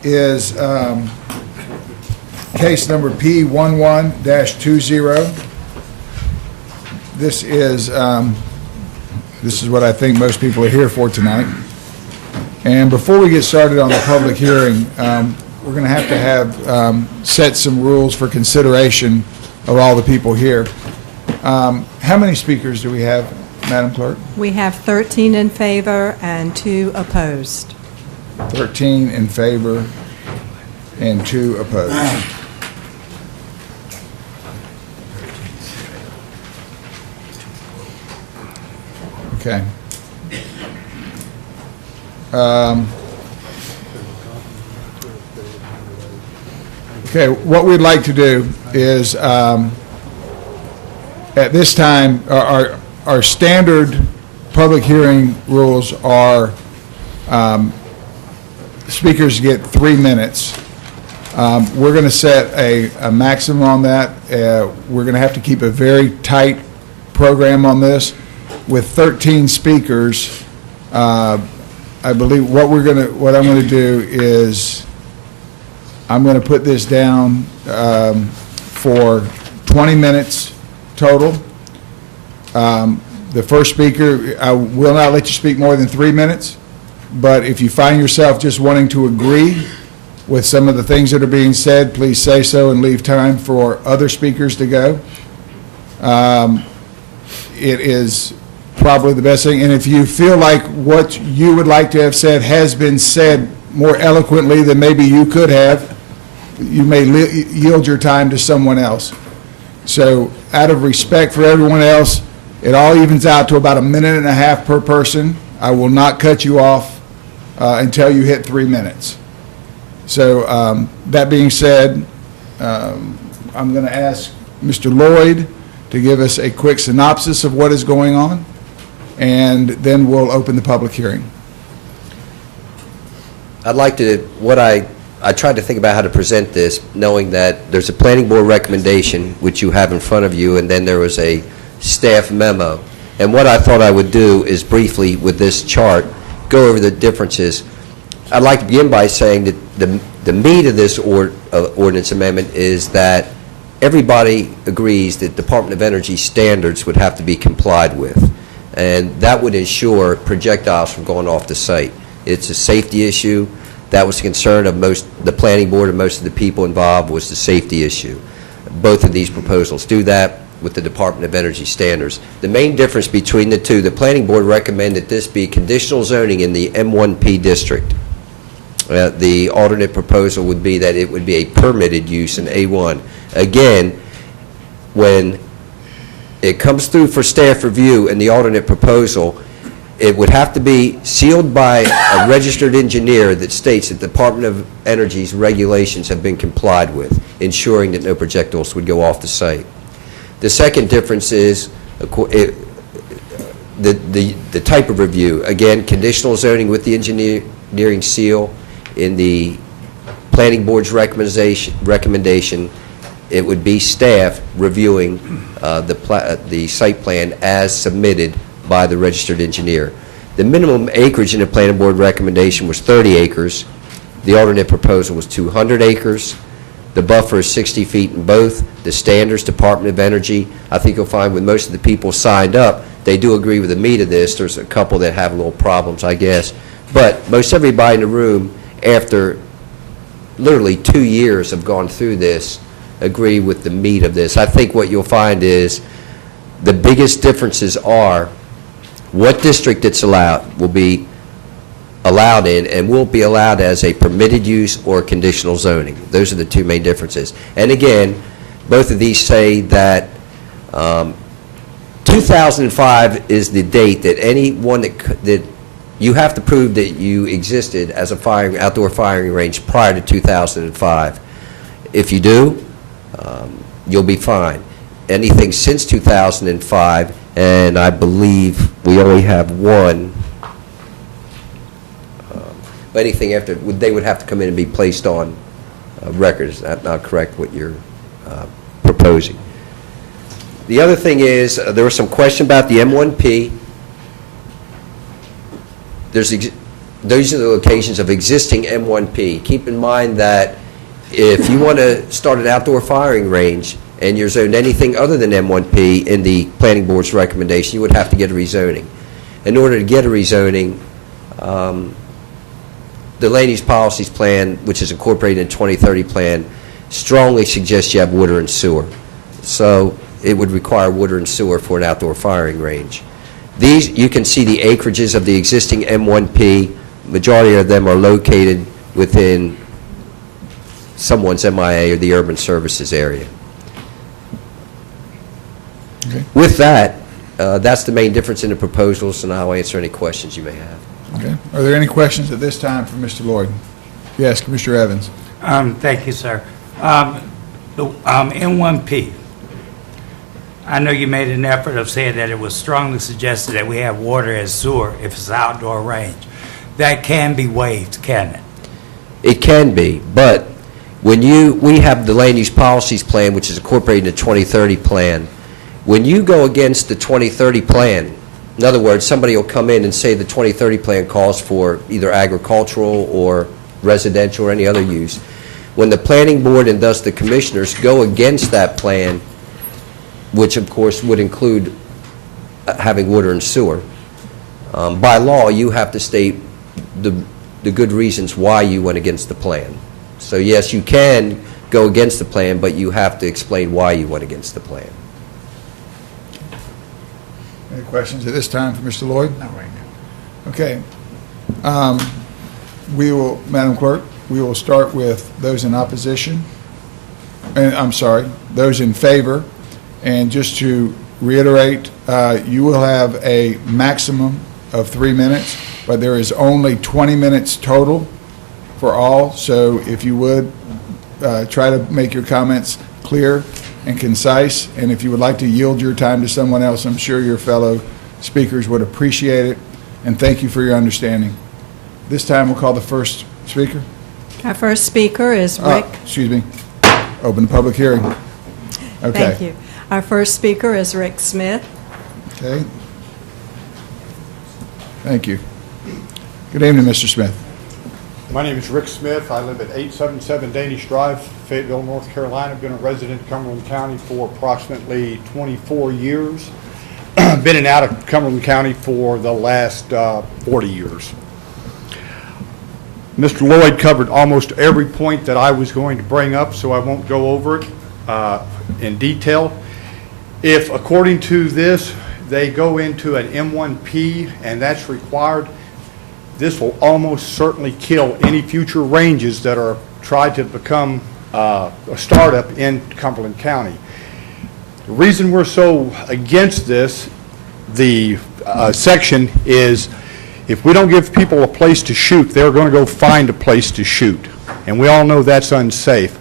is case number P11-20. This is what I think most people are here for tonight. And before we get started on the public hearing, we're going to have set some rules for consideration of all the people here. How many speakers do we have, Madam Clerk? We have 13 in favor and 2 opposed. 13 in favor and 2 opposed. Okay. Okay, what we'd like to do is, at this time, our standard public hearing rules are, speakers get 3 minutes. We're going to set a maximum on that. We're going to have to keep a very tight program on this. With 13 speakers, I believe what I'm going to do is I'm going to put this down for 20 minutes total. The first speaker, I will not let you speak more than 3 minutes, but if you find yourself just wanting to agree with some of the things that are being said, please say so and leave time for other speakers to go. It is probably the best thing, and if you feel like what you would like to have said has been said more eloquently than maybe you could have, you may yield your time to someone else. So out of respect for everyone else, it all evens out to about 1.5 minutes per person. I will not cut you off until you hit 3 minutes. So that being said, I'm going to ask Mr. Lloyd to give us a quick synopsis of what is going on, and then we'll open the public hearing. I'd like to, I tried to think about how to present this, knowing that there's a planning board recommendation, which you have in front of you, and then there was a staff memo. And what I thought I would do is briefly, with this chart, go over the differences. I'd like to begin by saying that the meat of this ordinance amendment is that everybody agrees that Department of Energy standards would have to be complied with, and that would ensure projectiles from going off the site. It's a safety issue. That was the concern of the planning board and most of the people involved, was the safety issue. Both of these proposals do that with the Department of Energy standards. The main difference between the two, the planning board recommended this be conditional zoning in the M1P district. The alternate proposal would be that it would be a permitted use in A1. Again, when it comes through for staff review in the alternate proposal, it would have to be sealed by a registered engineer that states that the Department of Energy's regulations have been complied with, ensuring that no projectiles would go off the site. The second difference is the type of review. Again, conditional zoning with the engineering seal. In the planning board's recommendation, it would be staff reviewing the site plan as submitted by the registered engineer. The minimum acreage in the planning board recommendation was 30 acres. The alternate proposal was 200 acres. The buffer is 60 feet in both. The standards, Department of Energy, I think you'll find with most of the people signed up, they do agree with the meat of this. There's a couple that have little problems, I guess. But most everybody in the room, after literally 2 years of going through this, agree with the meat of this. I think what you'll find is the biggest differences are what district it's allowed, will be allowed in, and will be allowed as a permitted use or conditional zoning. Those are the two main differences. And again, both of these say that 2005 is the date that anyone that you have to prove that you existed as a outdoor firing range prior to 2005. If you do, you'll be fine. Anything since 2005, and I believe we only have one, but anything after, they would have to come in and be placed on record. Is that not correct, what you're proposing? The other thing is, there was some question about the M1P. Those are the locations of existing M1P. Keep in mind that if you want to start an outdoor firing range and you're zoned anything other than M1P in the planning board's recommendation, you would have to get a rezoning. In order to get a rezoning, the land use policies plan, which is incorporated in the 2030 plan, strongly suggests you have water and sewer. So it would require water and sewer for an outdoor firing range. These, you can see the acreages of the existing M1P. Majority of them are located within someone's MIA or the urban services area. Okay. With that, That's the main difference in the proposals, and I'll answer any questions you may have. Okay. Are there any questions at this time for Mr. Lloyd? Yes, Commissioner Evans. Thank you, sir. N1P, I know you made an effort of saying that it was strongly suggested that we have water as sewer if it's outdoor range. That can be waived, can it? It can be, but when we have the land use policies plan, which is incorporated in the 2030 plan. When you go against the 2030 plan, in other words, somebody will come in and say the 2030 plan calls for either agricultural or residential or any other use. When the planning board and thus the commissioners go against that plan, which of course would include having water and sewer, by law you have to state the good reasons why you went against the plan. So yes, you can go against the plan, but you have to explain why you went against the plan. Any questions at this time for Mr. Lloyd? Not right now. Okay. We will, Madam Clerk, we will start with those in opposition. And I'm sorry, those in favor. And just to reiterate, you will have a maximum of 3 minutes, but there is only 20 minutes total for all. So if you would, try to make your comments clear and concise. And if you would like to yield your time to someone else, I'm sure your fellow speakers would appreciate it. And thank you for your understanding. This time we'll call the first speaker. Our first speaker is Rick. Excuse me. Open the public hearing. Okay. Thank you. Our first speaker is Rick Smith. Okay. Thank you. Good evening, Mr. Smith. My name is Rick Smith. I live at 877 Danish Drive, Fayetteville, North Carolina. I've been a resident of Cumberland County for approximately 24 years. Been in and out of Cumberland County for the last 40 years. Mr. Lloyd covered almost every point that I was going to bring up, so I won't go over it in detail. If, according to this, they go into an M1P and that's required, this will almost certainly kill any future ranges that are tried to become a startup in Cumberland County. The reason we're so against this, the section, is if we don't give people a place to shoot, they're going to go find a place to shoot. And we all know that's unsafe.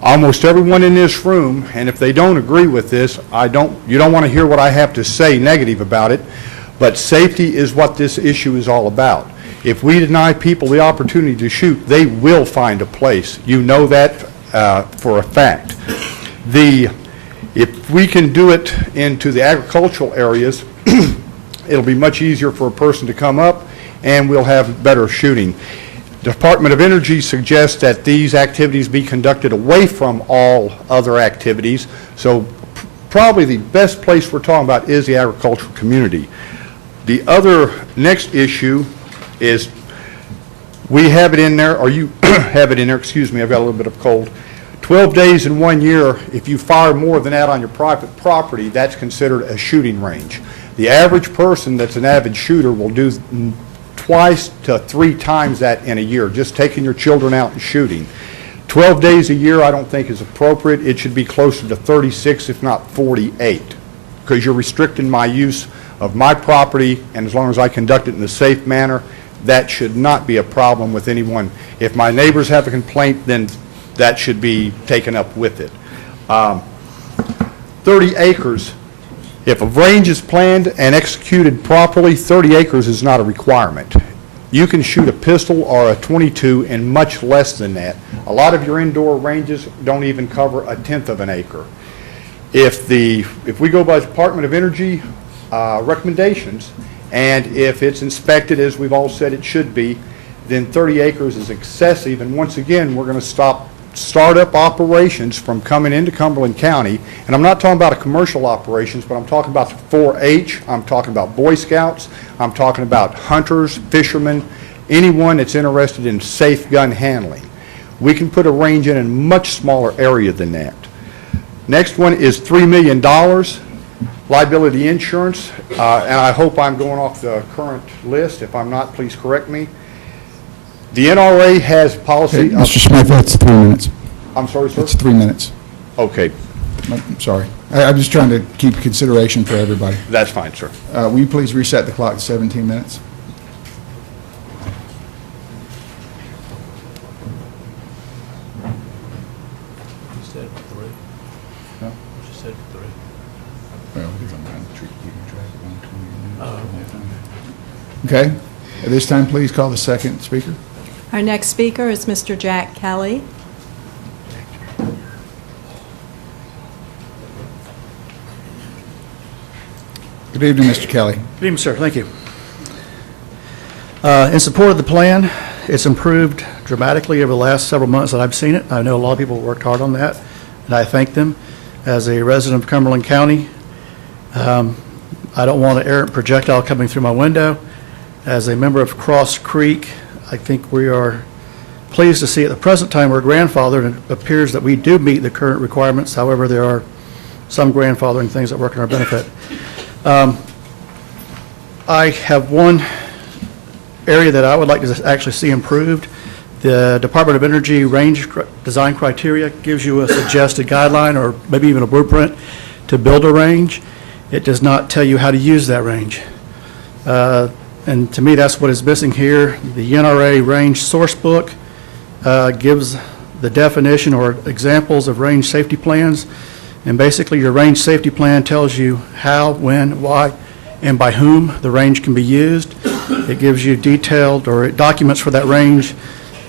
Almost everyone in this room, and if they don't agree with this, you don't want to hear what I have to say negative about it, but safety is what this issue is all about. If we deny people the opportunity to shoot, they will find a place. You know that for a fact. If we can do it into the agricultural areas, it'll be much easier for a person to come up, and we'll have better shooting. The Department of Energy suggests that these activities be conducted away from all other activities, so probably the best place we're talking about is the agricultural community. The other next issue is we have it in there, or you have it in there, excuse me, I've got a little bit of cold. 12 days in 1 year, if you fire more than that on your private property, that's considered a shooting range. The average person that's an avid shooter will do twice to 3 times that in a year, just taking your children out and shooting. 12 days a year I don't think is appropriate. It should be closer to 36, if not 48, because you're restricting my use of my property, and as long as I conduct it in a safe manner, that should not be a problem with anyone. If my neighbors have a complaint, then that should be taken up with it. 30 acres. If a range is planned and executed properly, 30 acres is not a requirement. You can shoot a pistol or a .22 in much less than that. A lot of your indoor ranges don't even cover 1/10 of an acre. If we go by the Department of Energy recommendations, and if it's inspected as we've all said it should be, then 30 acres is excessive, and once again, we're going to stop startup operations from coming into Cumberland County. And I'm not talking about a commercial operations, but I'm talking about the 4-H, I'm talking about Boy Scouts, I'm talking about hunters, fishermen, anyone that's interested in safe gun handling. We can put a range in a much smaller area than that. Next one is $3 million. Liability insurance, and I hope I'm going off the current list. If I'm not, please correct me. The NRA has policy. Mr. Smith, that's 3 minutes. I'm sorry, sir? It's 3 minutes. Okay. I'm sorry. I'm just trying to keep consideration for everybody. That's fine, sir. Will you please reset the clock to 17 minutes? She said 3. Huh? She said 3. Well, because I'm trying to keep track of 120. Okay. At this time, please call the second speaker. Our next speaker is Mr. Jack Kelly. Good evening, Mr. Kelly. Good evening, sir. Thank you. In support of the plan, it's improved dramatically over the last several months that I've seen it. I know a lot of people worked hard on that, and I thank them. As a resident of Cumberland County, I don't want an errant projectile coming through my window. As a member of Cross Creek, I think we are pleased to see at the present time we're grandfathered, and it appears that we do meet the current requirements. However, there are some grandfathering things that work in our benefit. I have one area that I would like to actually see improved. The Department of Energy range design criteria gives you a suggested guideline or maybe even a blueprint to build a range. It does not tell you how to use that range. And to me, that's what is missing here. The NRA range source book gives the definition or examples of range safety plans. And basically, your range safety plan tells you how, when, why, and by whom the range can be used. It gives you detailed or documents for that range,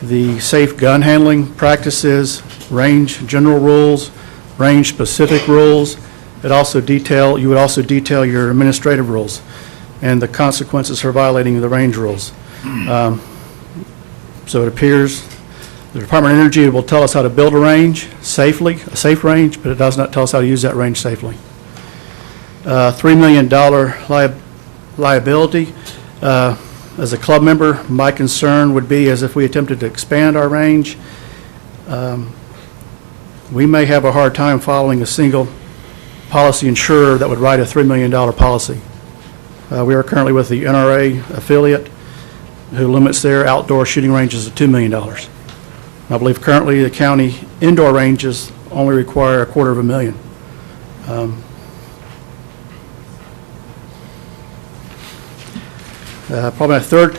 the safe gun handling practices, range general rules, range specific rules. You would also detail your administrative rules and the consequences for violating the range rules. So it appears the Department of Energy will tell us how to build a range safely, a safe range, but it does not tell us how to use that range safely. $3 million liability. As a club member, my concern would be as if we attempted to expand our range, we may have a hard time following a single policy insurer that would write a $3 million policy. We are currently with the NRA affiliate who limits their outdoor shooting ranges to $2 million. I believe currently the county indoor ranges only require $250,000. Probably my third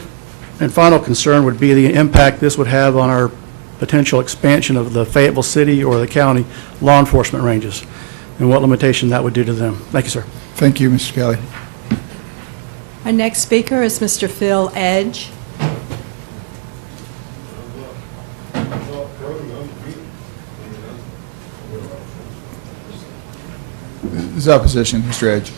and final concern would be the impact this would have on our potential expansion of the Fayetteville City or the county law enforcement ranges and what limitation that would do to them. Thank you, sir. Thank you, Mr. Kelly. Our next speaker is Mr. Phil Edge. His opposition, Mr. Edge.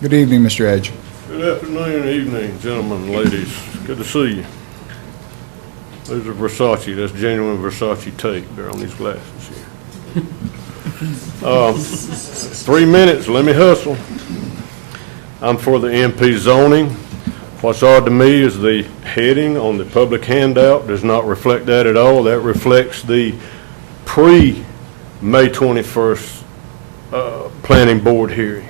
Good evening, Mr. Edge. Good afternoon, evening, gentlemen and ladies. Good to see you. Those are Versace. That's genuine Versace tape there on these glasses here. 3 minutes, let me hustle. I'm for the MP zoning. What's odd to me is the heading on the public handout does not reflect that at all. That reflects the pre-May 21st planning board hearing.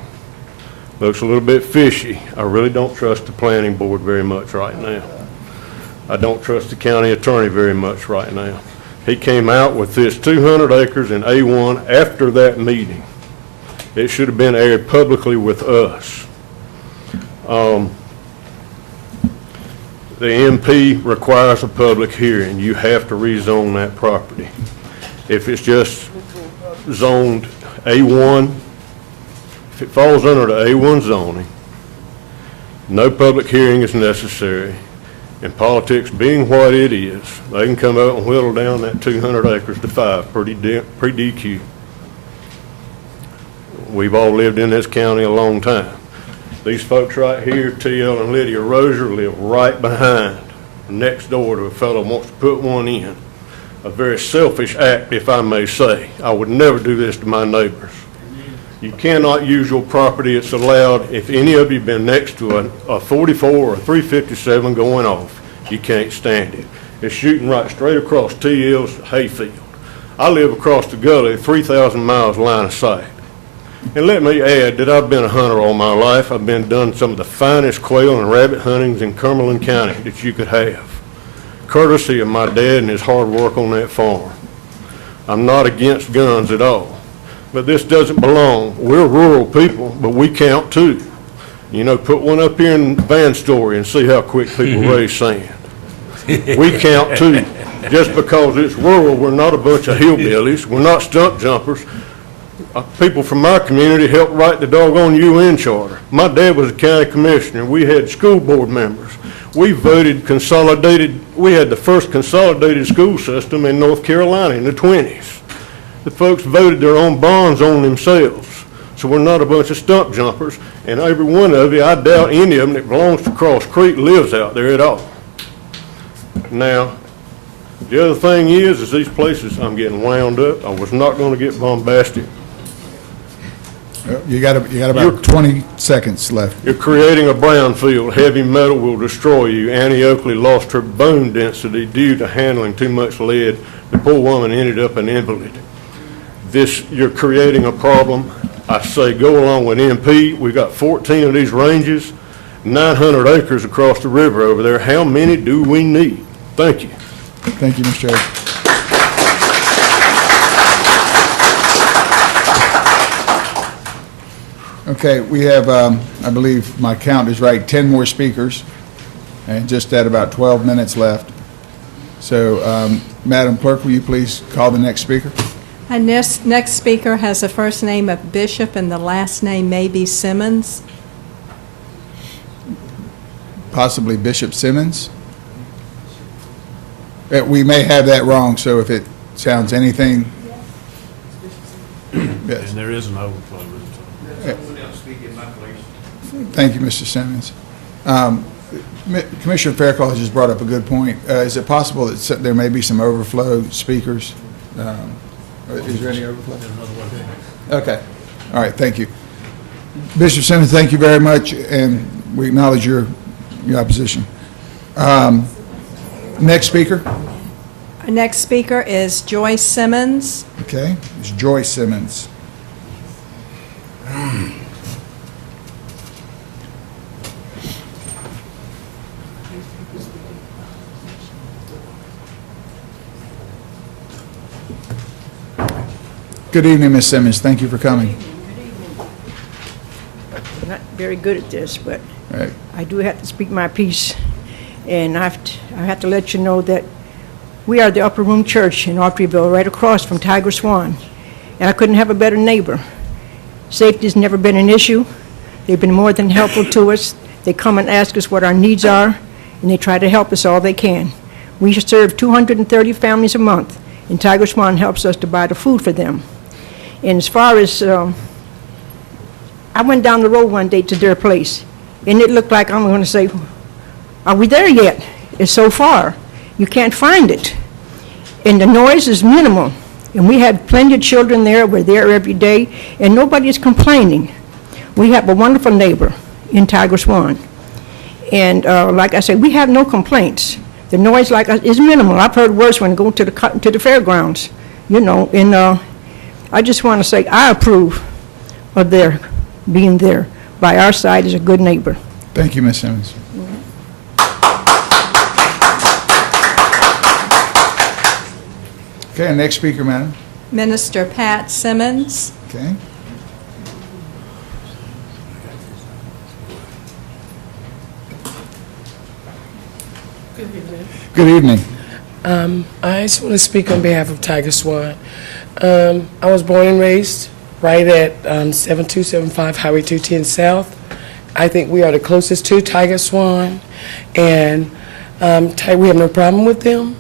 Looks a little bit fishy. I really don't trust the planning board very much right now. I don't trust the county attorney very much right now. He came out with this 200 acres in A1 after that meeting. It should have been aired publicly with us. The MP requires a public hearing. You have to rezone that property. If it's just zoned A1, if it falls under the A1 zoning, no public hearing is necessary. And politics being what it is, they can come out and whittle down that 200 acres to 5 pre-DQ. We've all lived in this county a long time. These folks right here, T.L. and Lydia Rozier, live right behind, next door to a fellow who wants to put one in. A very selfish act, if I may say. I would never do this to my neighbors. You cannot use your property. It's allowed. If any of you have been next to a 44 or a 357 going off, you can't stand it. It's shooting right straight across T.L.'s hayfield. I live across the gully, 3,000 miles line of sight. And let me add that I've been a hunter all my life. I've done some of the finest quail and rabbit huntings in Cumberland County that you could have. courtesy of my dad and his hard work on that farm. I'm not against guns at all, but this doesn't belong. We're rural people, but we count too. You know, put one up here in Van Story and see how quick people raise sand. We count too. Just because it's rural, we're not a bunch of hillbillies. We're not stump jumpers. People from my community helped write the doggone UN charter. My dad was a county commissioner. We had school board members. We voted consolidated. We had the first consolidated school system in North Carolina in the 20s. The folks voted their own bonds on themselves. So we're not a bunch of stump jumpers, and every one of you, I doubt any of them that belongs to Cross Creek lives out there at all. Now, the other thing is these places, I'm getting wound up. I was not going to get bombastic. You got about 20 seconds left. You're creating a brownfield. Heavy metal will destroy you. Annie Oakley lost her bone density due to handling too much lead. The poor woman ended up an invalid. You're creating a problem. I say go along with MP. We've got 14 of these ranges, 900 acres across the river over there. How many do we need? Thank you. Thank you, Mr. Chair. Okay, we have, I believe my count is right, 10 more speakers, and just at about 12 minutes left. So, Madam Clerk, will you please call the next speaker? Our next speaker has the first name of Bishop and the last name may be Simmons. Possibly Bishop Simmons. We may have that wrong, so if it sounds anything. Yes. And there is an overflow. Thank you, Mr. Simmons. Commissioner Fairclough just brought up a good point. Is it possible that there may be some overflow speakers? Is there any overflow? Okay. All right, thank you. Bishop Simmons, thank you very much, and we acknowledge your opposition. Next speaker. Our next speaker is Joyce Simmons. Okay, it's Joyce Simmons. Good evening, Ms. Simmons. Thank you for coming. I'm not very good at this, but Right. I do have to speak my piece. And I have to let you know that we are the Upper Room Church in Autryville, right across from Tiger Swan. And I couldn't have a better neighbor. Safety's never been an issue. They've been more than helpful to us. They come and ask us what our needs are, and they try to help us all they can. We serve 230 families a month, and Tiger Swan helps us to buy the food for them. And as far as, I went down the road one day to their place, and it looked like I'm going to say, are we there yet? It's so far. You can't find it. And the noise is minimal. And we have plenty of children there. We're there every day, and nobody is complaining. We have a wonderful neighbor in Tiger Swan. And like I said, we have no complaints. The noise is minimal. I've heard worse when I go to the fairgrounds, you know, and I just want to say I approve of their being there by our side as a good neighbor. Thank you, Ms. Simmons. Okay, next speaker, madam. Minister Pat Simmons. Okay. Good evening. I just want to speak on behalf of Tiger Swan. I was born and raised right at 7275 Highway 210 South. I think we are the closest to Tiger Swan, and we have no problem with them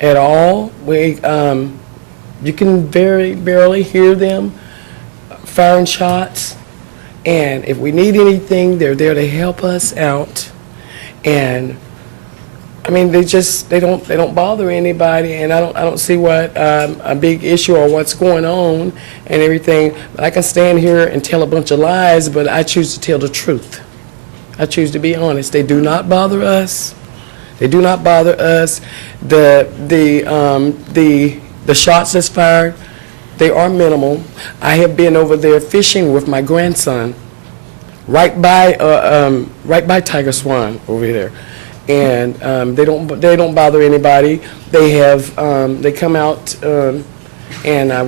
at all. You can very barely hear them firing shots, and if we need anything, they're there to help us out. And I mean, they don't bother anybody, and I don't see what a big issue or what's going on and everything. I can stand here and tell a bunch of lies, but I choose to tell the truth. I choose to be honest. They do not bother us. They do not bother us. The shots that's fired, they are minimal. I have been over there fishing with my grandson, right by Tiger Swan over there. and they don't bother anybody. They have they come out, and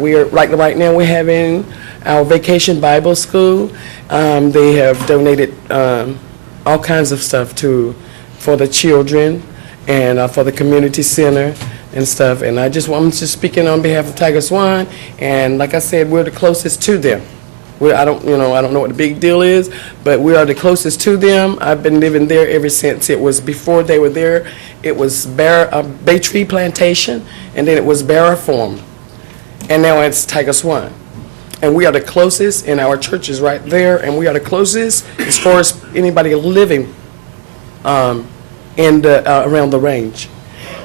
we're like right now we're having our vacation Bible school. They have donated all kinds of stuff for the children and for the community center and stuff. And I'm just speaking on behalf of Tiger Swan. And like I said, we're the closest to them. I don't know what the big deal is, but we are the closest to them. I've been living there ever since. It was before they were there. It was Bay Tree Plantation, and then it was Barra Farm, and now it's Tiger Swan. And we are the closest, and our church is right there, and we are the closest as far as anybody living in around the range.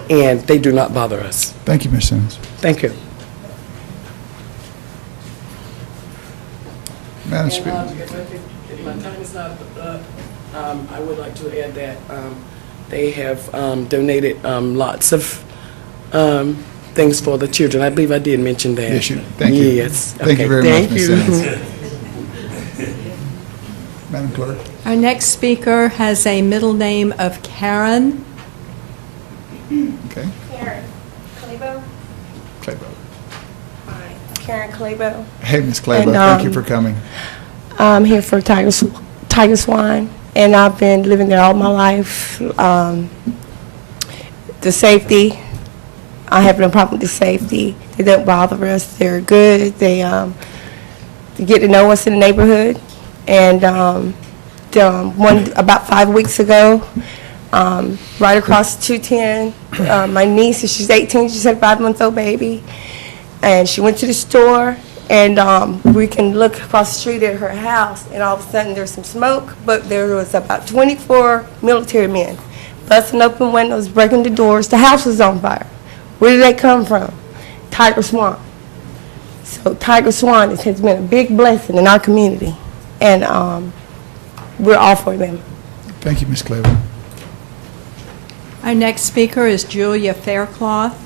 And they do not bother us. Thank you, Ms. Simmons. Thank you. Madam Speaker. If my time is not up, I would like to add that they have donated lots of things for the children. I believe I did mention that. Yes, thank you. Yes. Thank you Okay, very thank much, Ms. you. Simmons. Madam Clerk. Our next speaker has a middle name of Karen. Okay. Karen Clabo. Clabo. Hi, Karen Clabo. Hey, Ms. Clabo, And, thank you for coming. I'm here for Tiger Swan, and I've been living there all my life. The safety, I have no problem with the safety. They don't bother us. They're good. They get to know us in the neighborhood. And about 5 weeks ago, right across 210, my niece, she's 18, she's had a 5-month-old baby, and she went to the store, and we can look across the street at her house, and all of a sudden there's some smoke, but there was about 24 military men busting open windows, breaking the doors. The house was on fire. Where did they come from? Tiger Swan. So Tiger Swan has been a big blessing in our community, and we're all for them. Thank you, Ms. Clabo. Our next speaker is Julia Faircloth.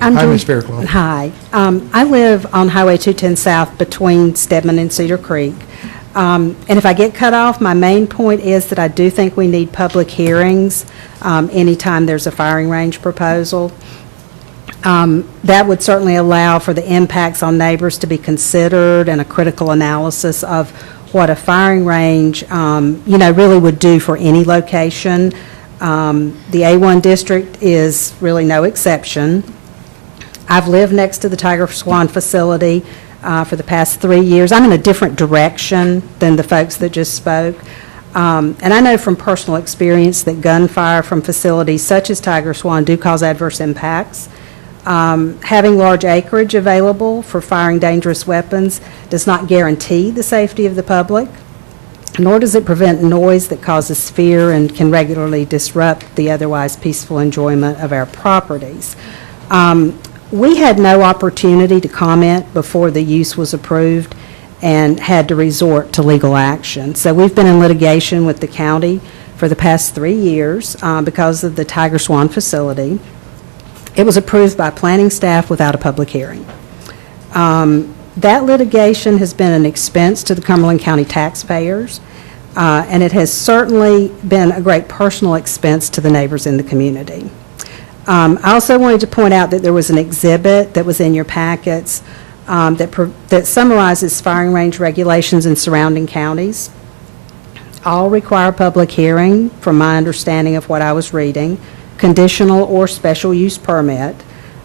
Hi, Ms. Faircloth. Hi. I live on Highway 210 South between Stedman and Cedar Creek. And if I get cut off, my main point is that I do think we need public hearings anytime there's a firing range proposal. That would certainly allow for the impacts on neighbors to be considered and a critical analysis of what a firing range, really would do for any location. The A1 district is really no exception. I've lived next to the Tiger Swan facility for the past 3 years. I'm in a different direction than the folks that just spoke. And I know from personal experience that gunfire from facilities such as Tiger Swan do cause adverse impacts. Having large acreage available for firing dangerous weapons does not guarantee the safety of the public, nor does it prevent noise that causes fear and can regularly disrupt the otherwise peaceful enjoyment of our properties. We had no opportunity to comment before the use was approved and had to resort to legal action. So we've been in litigation with the county for the past 3 years because of the Tiger Swan facility. It was approved by planning staff without a public hearing. That litigation has been an expense to the Cumberland County taxpayers, and it has certainly been a great personal expense to the neighbors in the community. I also wanted to point out that there was an exhibit that was in your packets that summarizes firing range regulations in surrounding counties. All require public hearing, from my understanding of what I was reading, conditional or special use permit,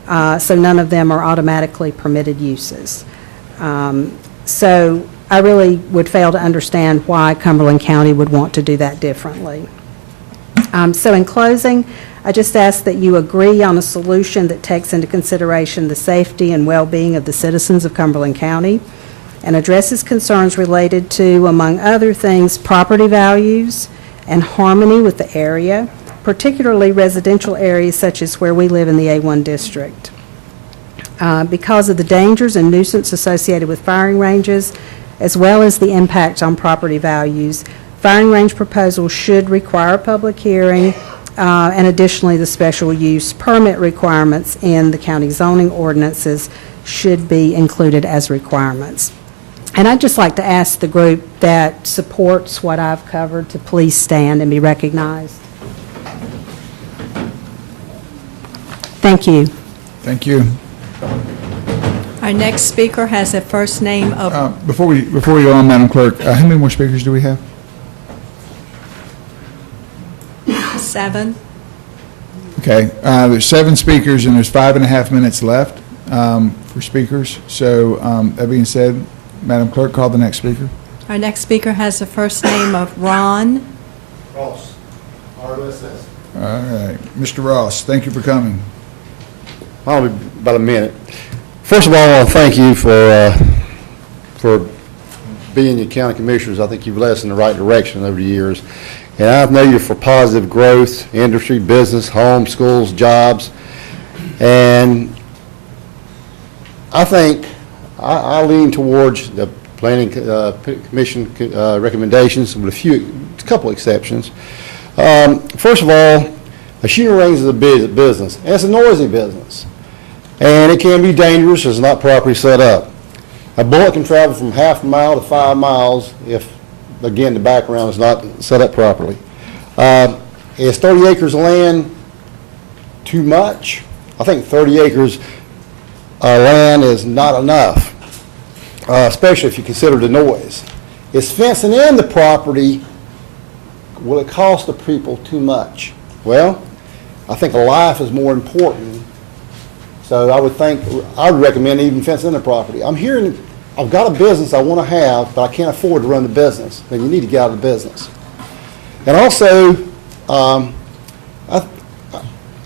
so none of them are automatically permitted uses. So I really would fail to understand why Cumberland County would want to do that differently. So in closing, I just ask that you agree on a solution that takes into consideration the safety and well-being of the citizens of Cumberland County and addresses concerns related to, among other things, property values and harmony with the area, particularly residential areas such as where we live in the A1 district. Because of the dangers and nuisance associated with firing ranges, as well as the impact on property values, firing range proposals should require a public hearing and additionally, the special use permit requirements in the county zoning ordinances should be included as requirements. And I'd just like to ask the group that supports what I've covered to please stand and be recognized. Thank you. Thank you. Our next speaker has a first name of... Before we go on, Madam Clerk, how many more speakers do we have? 7. Okay, there's 7 speakers, and there's 5.5 minutes left for speakers. So that being said, Madam Clerk, call the next speaker. Our next speaker has a first name of Ron. Ross, RSS. All right, Mr. Ross, thank you for coming. I'll be about a minute. First of all, I want to thank you for being your county commissioners. I think you've led us in the right direction over the years. And I know you're for positive growth, industry, business, home, schools, jobs. And I think I lean towards the planning commission recommendations with a couple exceptions. First of all, a shooting range is a business, and it's a noisy business. And it can be dangerous if it's not properly set up. A bullet can travel from half a mile to 5 miles if, again, the background is not set up properly. Is 30 acres of land too much? I think 30 acres of land is not enough, especially if you consider the noise. Is fencing in the property, will it cost the people too much? Well, I think a life is more important. So I would recommend even fencing in the property. I'm hearing, I've got a business I want to have, but I can't afford to run the business. Then you need to get out of the business. And also, I've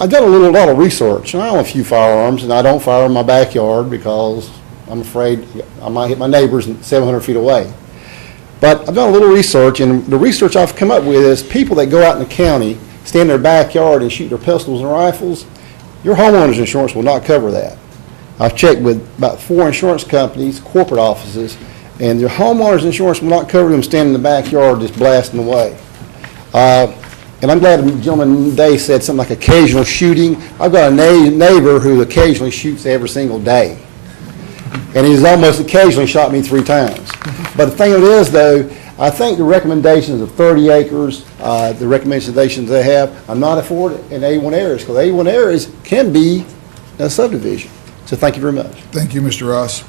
done a lot of research, and I own a few firearms, and I don't fire in my backyard because I'm afraid I might hit my neighbors 700 feet away. But I've done a little research, and the research I've come up with is people that go out in the county, stand in their backyard and shoot their pistols and rifles, your homeowner's insurance will not cover that. I've checked with about 4 insurance companies, corporate offices, and your homeowner's insurance will not cover them standing in the backyard just blasting away. And I'm glad the gentleman today said something like occasional shooting. I've got a neighbor who occasionally shoots every single day. And he's almost occasionally shot me 3 times. But the thing of it is, though, I think the recommendations of 30 acres, the recommendations they have, I'm not afforded in A1 areas, because A1 areas can be a subdivision. So thank you very much. Thank you, Mr. Ross.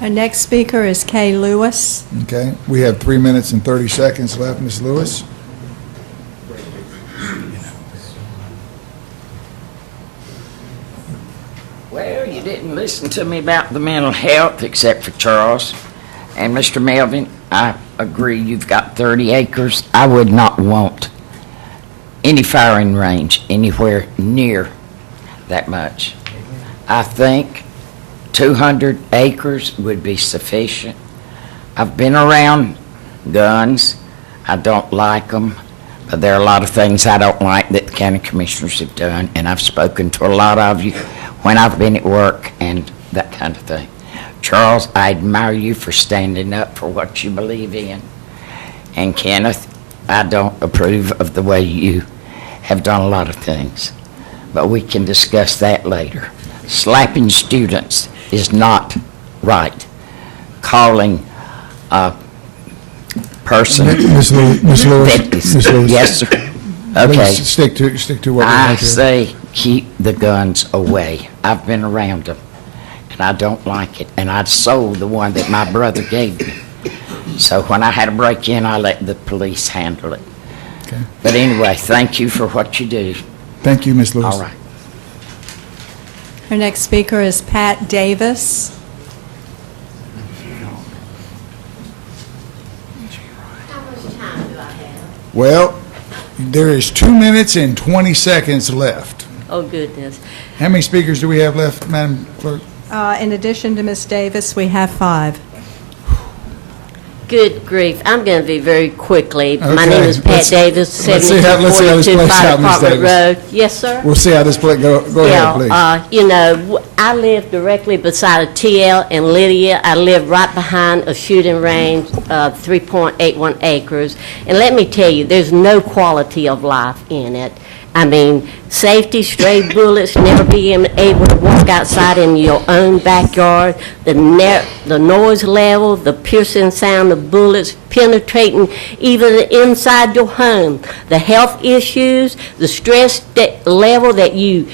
Our next speaker is Kay Lewis. Okay, we have 3 minutes and 30 seconds left, Ms. Lewis. Well, you didn't listen to me about the mental health except for Charles. And Mr. Melvin, I agree, you've got 30 acres. I would not want any firing range anywhere near that much. I think 200 acres would be sufficient. I've been around guns. I don't like them, but there are a lot of things I don't like that the county commissioners have done, and I've spoken to a lot of you when I've been at work and that kind of thing. Charles, I admire you for standing up for what you believe in. And Kenneth, I don't approve of the way you have done a lot of things, but we can discuss that later. Slapping students is not right. Calling a person... Ms. Lewis, Ms. Lewis. Yes, sir. Okay. Please stick to what we I have here. say keep the guns away. I've been around them, and I don't like it. And I sold the one that my brother gave me. So when I had a break-in, I let the police handle it. Okay. But anyway, thank you for what you do. Thank you, Ms. Lewis. All right. Our next speaker is Pat Davis. Well, there is 2 minutes and 20 seconds left. Oh, goodness. How many speakers do we have left, Madam Clerk? In addition to Ms. Davis, we have 5. Good grief. I'm going to be very quickly. My Okay. name is Pat Davis, let's see how this 7242 plays Fire out, Ms. Department Davis. Road. Yes, sir? We'll see how this plays. Go ahead, please. You know, I live directly beside a TL in Lydia. I live right behind a shooting range of 3.81 acres. And let me tell you, there's no quality of life in it. I mean, safety, stray bullets, never being able to walk outside in your own backyard, the noise level, the piercing sound of bullets penetrating even inside your home, the health issues, the stress level that you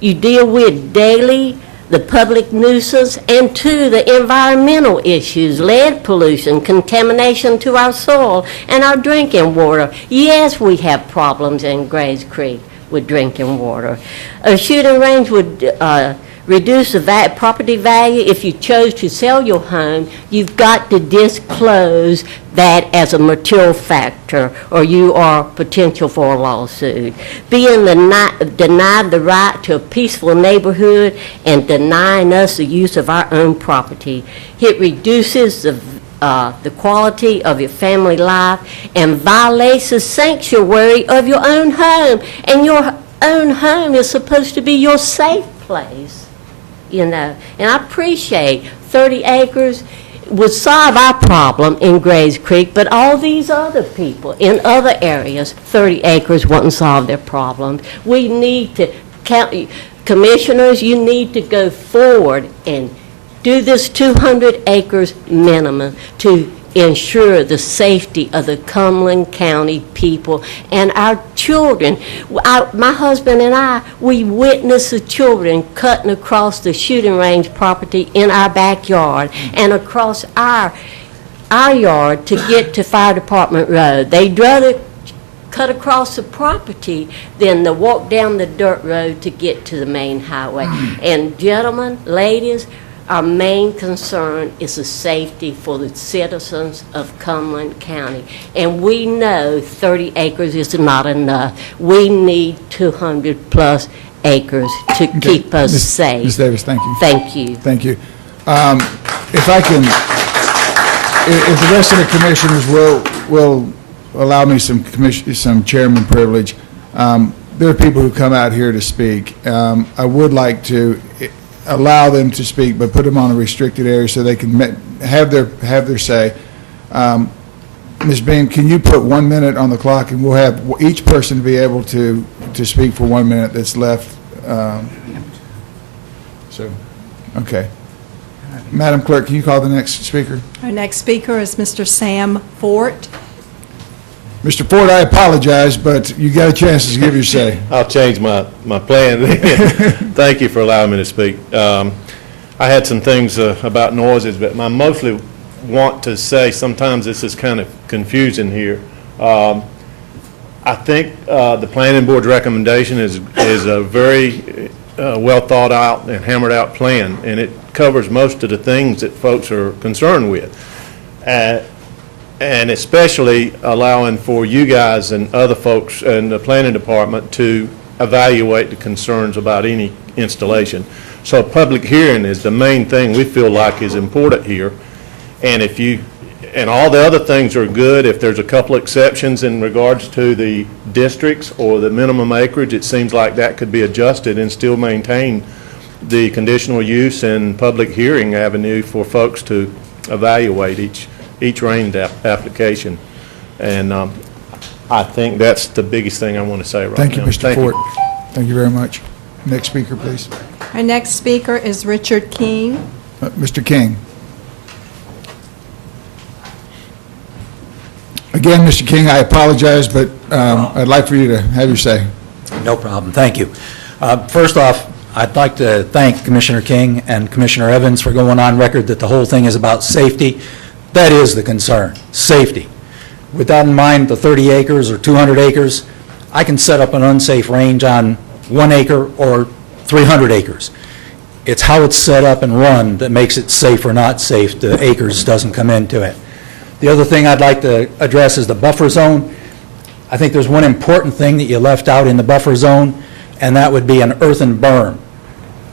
deal with daily, the public nuisance, and two, the environmental issues, lead pollution, contamination to our soil and our drinking water. Yes, we have problems in Grays Creek with drinking water. A shooting range would reduce the property value. If you chose to sell your home, you've got to disclose that as a material factor, or you are potential for a lawsuit. Being denied the right to a peaceful neighborhood and denying us the use of our own property, it reduces the quality of your family life and violates the sanctuary of your own home. And your own home is supposed to be your safe place, you know. And I appreciate 30 acres would solve our problem in Grays Creek, but all these other people in other areas, 30 acres wouldn't solve their problems. We need to, commissioners, you need to go forward and do this 200 acres minimum to ensure the safety of the Cumberland County people and our children. My husband and I, we witnessed the children cutting across the shooting range property in our backyard and across our yard to get to Fire Department Road. They'd rather cut across the property than to walk down the dirt road to get to the main highway. And gentlemen, ladies, our main concern is the safety for the citizens of Cumberland County. And we know 30 acres is not enough. We need 200-plus acres to keep us safe. Ms. Davis, thank you. Thank you. Thank you. If I can, if the rest of the commissioners will allow me some chairman privilege, there are people who come out here to speak. I would like to allow them to speak, but put them on a restricted area so they can have their say. Ms. Beam, can you put 1 minute on the clock, and we'll have each person be able to speak for 1 minute that's left. Okay. Madam Clerk, can you call the next speaker? Our next speaker is Mr. Sam Fort. Mr. Ford, I apologize, but you got a chance to give your say. I'll change my plan then. Thank you for allowing me to speak. I had some things about noises, but I mostly want to say sometimes this is kind of confusing here. I think the Planning Board's recommendation is a very well thought out and hammered out plan, and it covers most of the things that folks are concerned with. And especially allowing for you guys and other folks in the planning department to evaluate the concerns about any installation. So a public hearing is the main thing we feel like is important here. And and all the other things are good. If there's a couple exceptions in regards to the districts or the minimum acreage, it seems like that could be adjusted and still maintain the conditional use and public hearing avenue for folks to evaluate each range application. And I think that's the biggest thing I want to say right now. Thank you, Mr. Fort. Thank you very much. Next speaker, please. Our next speaker is Richard King. Mr. King. Again, Mr. King, I apologize, but I'd like for you to have your say. No problem. Thank you. First off, I'd like to thank Commissioner King and Commissioner Evans for going on record that the whole thing is about safety. That is the concern, safety. With that in mind, the 30 acres or 200 acres, I can set up an unsafe range on 1 acre or 300 acres. It's how it's set up and run that makes it safe or not safe. The acres doesn't come into it. The other thing I'd like to address is the buffer zone. I think there's one important thing that you left out in the buffer zone, and that would be an earthen berm.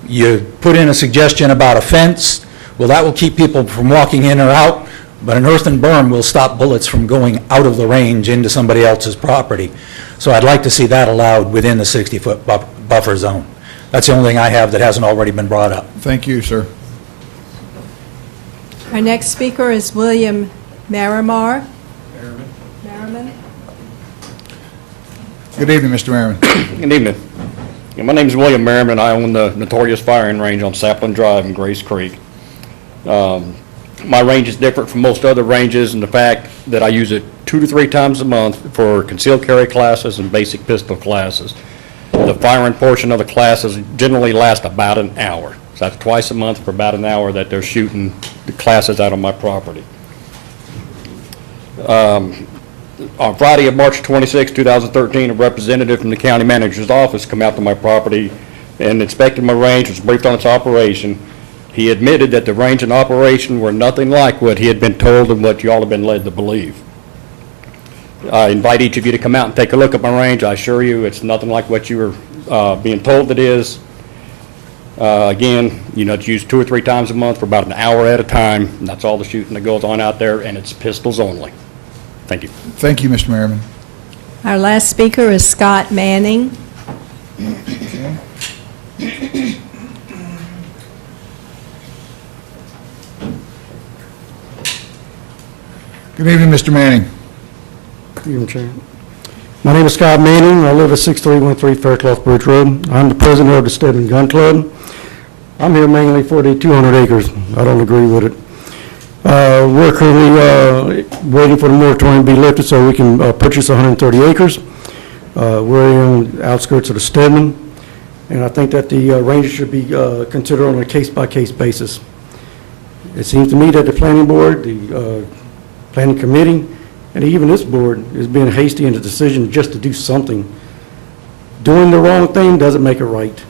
You put in a suggestion about a fence. Well, that will keep people from walking in or out. But an earthen berm will stop bullets from going out of the range into somebody else's property. So I'd like to see that allowed within the 60-foot buffer zone. That's the only thing I have that hasn't already been brought up. Thank you, sir. Our next speaker is William Merrimar. Merriman. Good evening, Mr. Merriman. Good evening. Yeah, my name is William Merriman. I own the notorious firing range on Sapling Drive in Grace Creek. My range is different from most other ranges in the fact that I use it 2 to 3 times a month for concealed carry classes and basic pistol classes. The firing portion of the classes generally last about an hour. So that's twice a month for about an hour that they're shooting the classes out on my property. On Friday of March 26, 2013, a representative from the county manager's office come out to my property and inspected my range, was briefed on its operation. He admitted that the range and operation were nothing like what he had been told and what you all have been led to believe. I invite each of you to come out and take a look at my range. I assure you it's nothing like what you were being told it is. Again, it's used 2 or 3 times a month for about an hour at a time, and that's all the shooting that goes on out there, and it's pistols only. Thank you. Thank you, Mr. Merriman. Our last speaker is Scott Manning. Good evening, Mr. Manning. Good evening, Chair. My name is Scott Manning. I live at 6313 Faircloth Bridge Road. I'm the president of the Stedman Gun Club. I'm here mainly for the 200 acres. I don't agree with it. We're currently waiting for the moratorium to be lifted so we can purchase 130 acres. We're on the outskirts of the Stedman, and I think that the ranges should be considered on a case-by-case basis. It seems to me that the planning board, the planning committee, and even this board is being hasty in the decision just to do something. Doing the wrong thing doesn't make it right.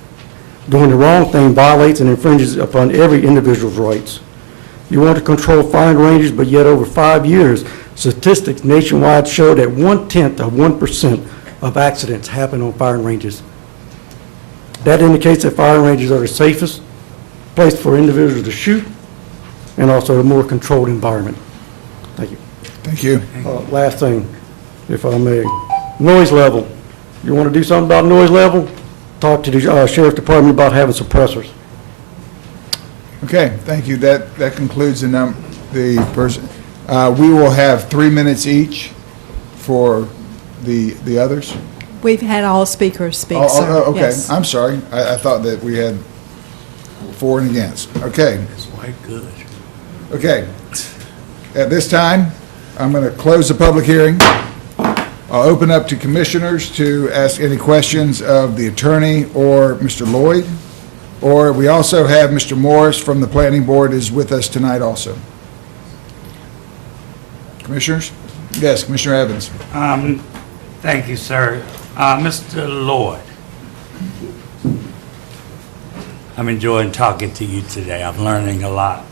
Doing the wrong thing violates and infringes upon every individual's rights. You want to control firing ranges, but yet over 5 years, statistics nationwide show that 0.1% of accidents happen on firing ranges. That indicates that firing ranges are the safest place for individuals to shoot and also a more controlled environment. Thank you. Thank you. Last thing, if I may, noise level. You want to do something about noise level? Talk to the Sheriff's Department about having suppressors. Okay, thank you. That concludes the person. We will have 3 minutes each for the others. We've had all speakers speak, sir. Okay. Yes. I'm sorry. I thought that we had for and against. Okay. It's quite good. Okay. At this time, I'm going to close the public hearing. I'll open up to commissioners to ask any questions of the attorney or Mr. Lloyd. Or we also have Mr. Morris from the planning board is with us tonight also. Commissioners? Yes, Commissioner Evans. Thank you, sir. Mr. Lloyd, I'm enjoying talking to you today. I'm learning a lot.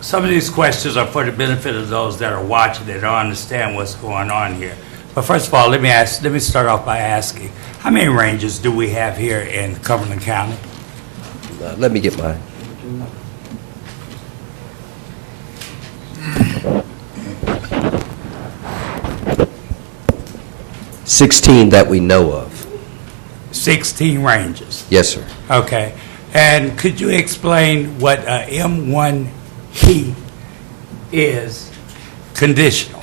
Some of these questions are for the benefit of those that are watching that don't understand what's going on here. But first of all, let me start off by asking, how many ranges do we have here in Cumberland County? Let me get mine. $16 that we know of. 16 ranges. Yes, sir. Okay. And could you explain what M1P is conditional?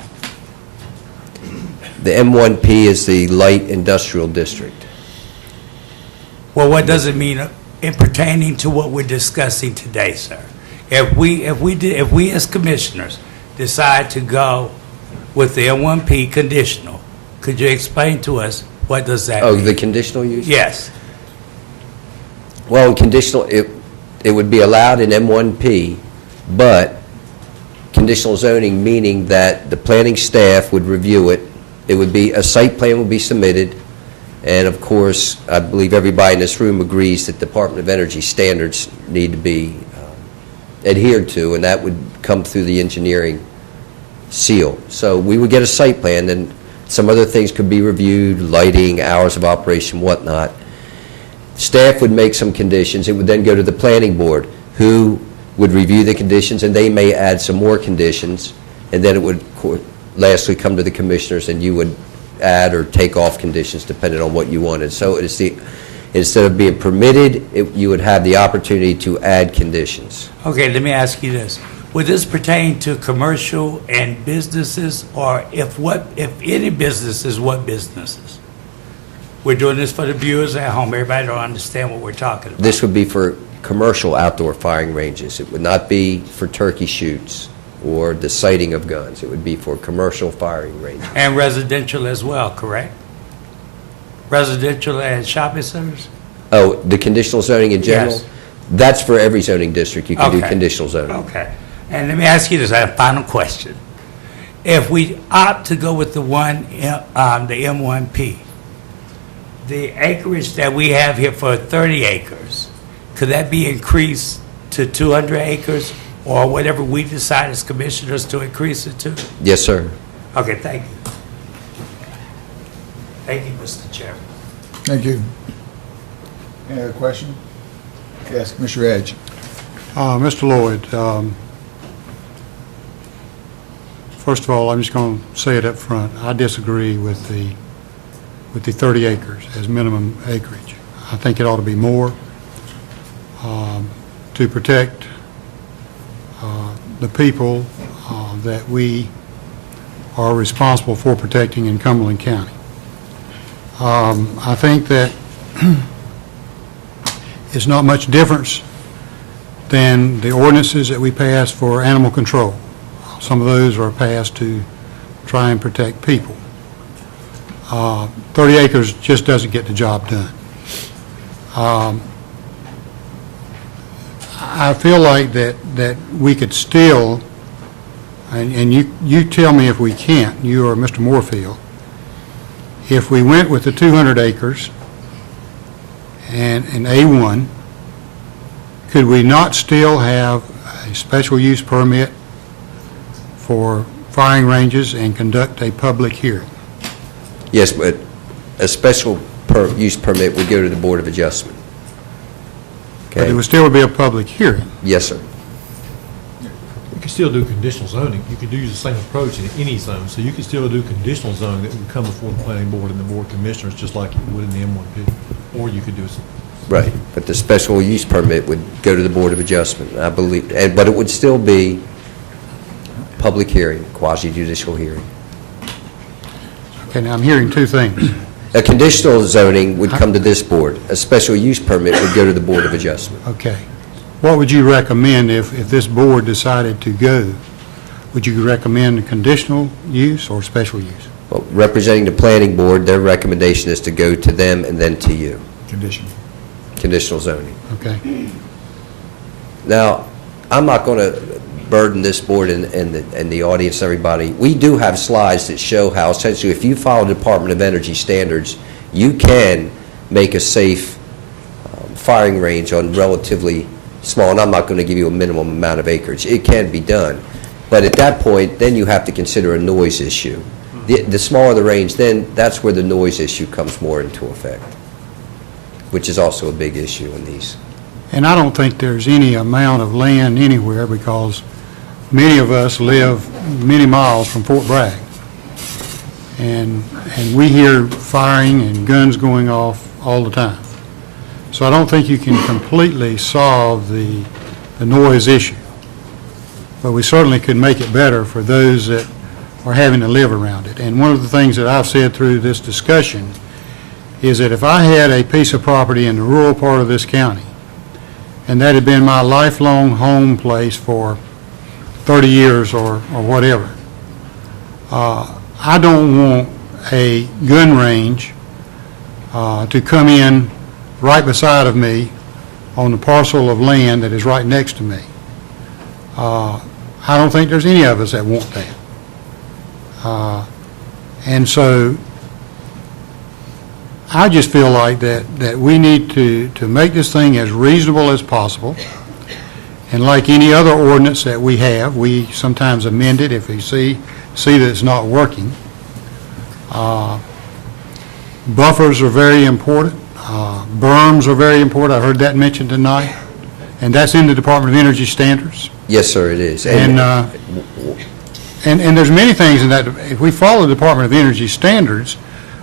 The M1P is the light industrial district. Well, what does it mean in pertaining to what we're discussing today, sir? If we as commissioners decide to go with the M1P conditional, could you explain to us what does that mean? Oh, the conditional use? Yes. Well, in conditional, it would be allowed in M1P, but conditional zoning meaning that the planning staff would review it. It would be, a site plan would be submitted, and of course, I believe everybody in this room agrees that Department of Energy standards need to be adhered to, and that would come through the engineering seal. So we would get a site plan, and some other things could be reviewed, lighting, hours of operation, whatnot. Staff would make some conditions. It would then go to the planning board, who would review the conditions, and they may add some more conditions, and then it would lastly come to the commissioners, and you would add or take off conditions depending on what you wanted. So it's instead of being permitted, you would have the opportunity to add conditions. Okay, let me ask you this. would this pertain to commercial and businesses, or if any businesses, what businesses? We're doing this for the viewers at home. Everybody don't understand what we're talking about. This would be for commercial outdoor firing ranges. It would not be for turkey shoots or the sighting of guns. It would be for commercial firing ranges. And residential as well, correct? Residential and shopping centers? Oh, the conditional zoning in general? Yes. That's for every zoning district. You can do Okay. conditional zoning. Okay. And let me ask you this, I have a final question. If we opt to go with the M1P, the acreage that we have here for 30 acres, could that be increased to 200 acres or whatever we decide as commissioners to increase it to? Yes, sir. Okay, thank you. Thank you, Mr. Chairman. Thank you. Any other question? Yes, Commissioner Edge. Mr. Lloyd, first of all, I'm just going to say it up front. I disagree with the 30 acres as minimum acreage. I think it ought to be more to protect the people that we are responsible for protecting in Cumberland County. I think that it's not much difference than the ordinances that we pass for animal control. Some of those are passed to try and protect people. 30 acres just doesn't get the job done. I feel like that we could still, and you tell me if we can't, you or Mr. Moorfield, if we went with the 200 acres and an A1, could we not still have a special use permit for firing ranges and conduct a public hearing? Yes, but a special use permit would go to the Board of Adjustment. But Okay? it would still be a public hearing. Yes, sir. You can still do conditional zoning. You could use the same approach in any zone. So you could still do conditional zoning that would come before the planning board and the board of commissioners, just like you would in the M1P. Or you could do it. Right, but the special use permit would go to the Board of Adjustment, I believe, but it would still be public hearing, quasi-judicial hearing. Okay, now I'm hearing two things. A conditional zoning would come to this board. A special use permit would go to the Board of Adjustment. Okay. What would you recommend if this board decided to go? Would you recommend conditional use or special use? Well, representing the planning board, their recommendation is to go to them and then to you. Condition. Conditional zoning. Okay. Now, I'm not going to burden this board and the audience, everybody. We do have slides that show how essentially if you follow Department of Energy standards, you can make a safe firing range on relatively small, and I'm not going to give you a minimum amount of acreage. It can be done. But at that point, then you have to consider a noise issue. The smaller the range, then that's where the noise issue comes more into effect, which is also a big issue in these. And I don't think there's any amount of land anywhere because many of us live many miles from Fort Bragg. And we hear firing and guns going off all the time. So I don't think you can completely solve the noise issue. But we certainly could make it better for those that are having to live around it. And one of the things that I've said through this discussion is that if I had a piece of property in the rural part of this county, and that had been my lifelong home place for 30 years or whatever, I don't want a gun range to come in right beside of me on the parcel of land that is right next to me. I don't think there's any of us that want that. And so I just feel like that we need to make this thing as reasonable as possible. And like any other ordinance that we have, we sometimes amend it if we see that it's not working. Buffers are very important. Berms are very important. I heard that mentioned tonight. And that's in the Department of Energy standards. Yes, sir, it is. And there's many things in that. If we follow the Department of Energy standards,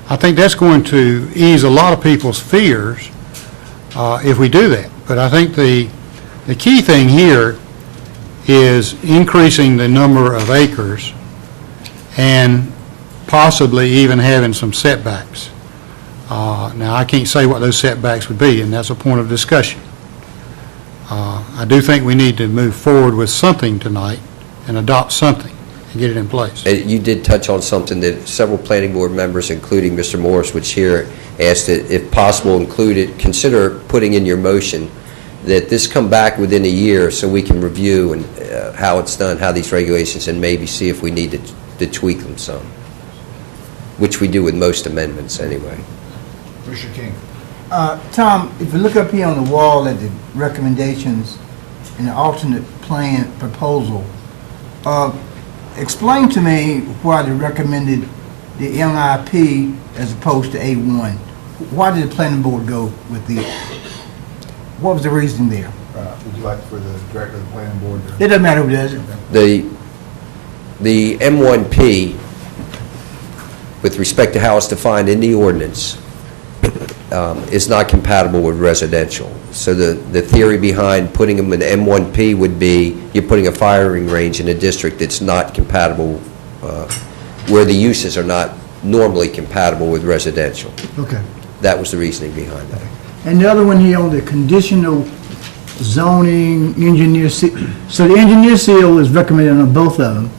I think that's going to ease a lot of people's fears if we do that. But I think the key thing here is increasing the number of acres and possibly even having some setbacks. Now, I can't say what those setbacks would be, and that's a point of discussion. I do think we need to move forward with something tonight and adopt something and get it in place. You did touch on something that several planning board members, including Mr. Morris, which here asked that if possible consider putting in your motion that this come back within a year so we can review and how it's done, how these regulations, and maybe see if we need to tweak them some, which we do with most amendments anyway. Mr. King. Tom, if you look up here on the wall at the recommendations and the alternate plan proposal, explain to me why they recommended the MIP as opposed to A1. Why did the planning board go with the, what was the reason there? Would you like for the director of the planning board to? It doesn't matter who does it. The M1P, with respect to how it's defined in the ordinance, is not compatible with residential. So the theory behind putting them in M1P would be you're putting a firing range in a district that's not compatible, where the uses are not normally compatible with residential. Okay. That was the reasoning behind that. And the other one here on the conditional zoning engineer seal. So the engineer seal is recommended on both of them.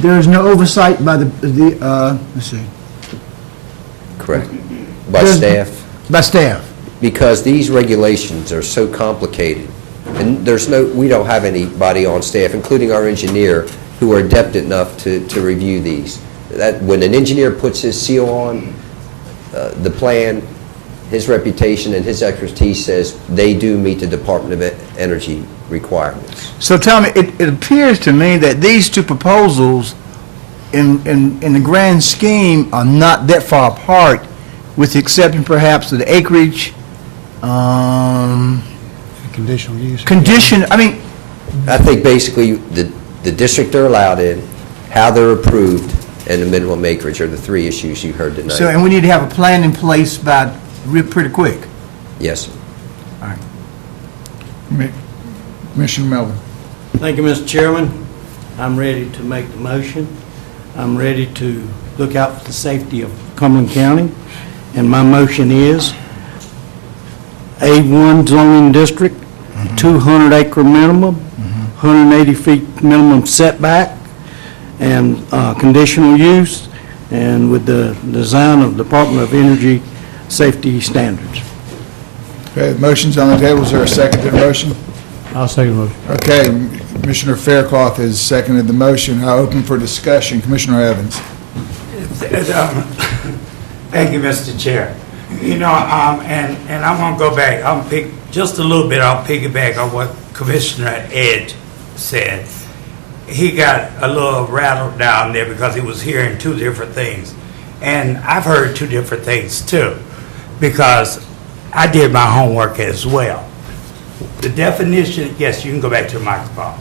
There is no oversight by let's see. Correct. By staff? By staff. Because these regulations are so complicated, and we don't have anybody on staff, including our engineer, who are adept enough to review these. When an engineer puts his seal on the plan, his reputation and his expertise says they do meet the Department of Energy requirements. So tell me, it appears to me that these two proposals in the grand scheme are not that far apart, with the exception perhaps of the acreage, Conditional use. I think basically the district they're allowed in, how they're approved, and the minimum acreage are the three issues you heard tonight. So, and we need to have a plan in place by pretty quick. Yes, sir. All right. Commissioner Melvin. Thank you, Mr. Chairman. I'm ready to make the motion. I'm ready to look out for the safety of Cumberland County, and my motion is A1 zoning district, 200-acre minimum, 180 feet minimum setback, and conditional use, and with the design of Department of Energy safety standards. Okay, the motion's on the table. Is there a second to the motion? I'll second the motion. Okay, Commissioner Faircloth has seconded the motion. I open for discussion. Commissioner Evans. Thank you, Mr. Chair. You know, and I'm going to go back. I'll pick just a little bit. I'll piggyback on what Commissioner Edge said. He got a little rattled down there because he was hearing two different things. And I've heard two different things too, because I did my homework as well. The definition, yes, you can go back to the microphone.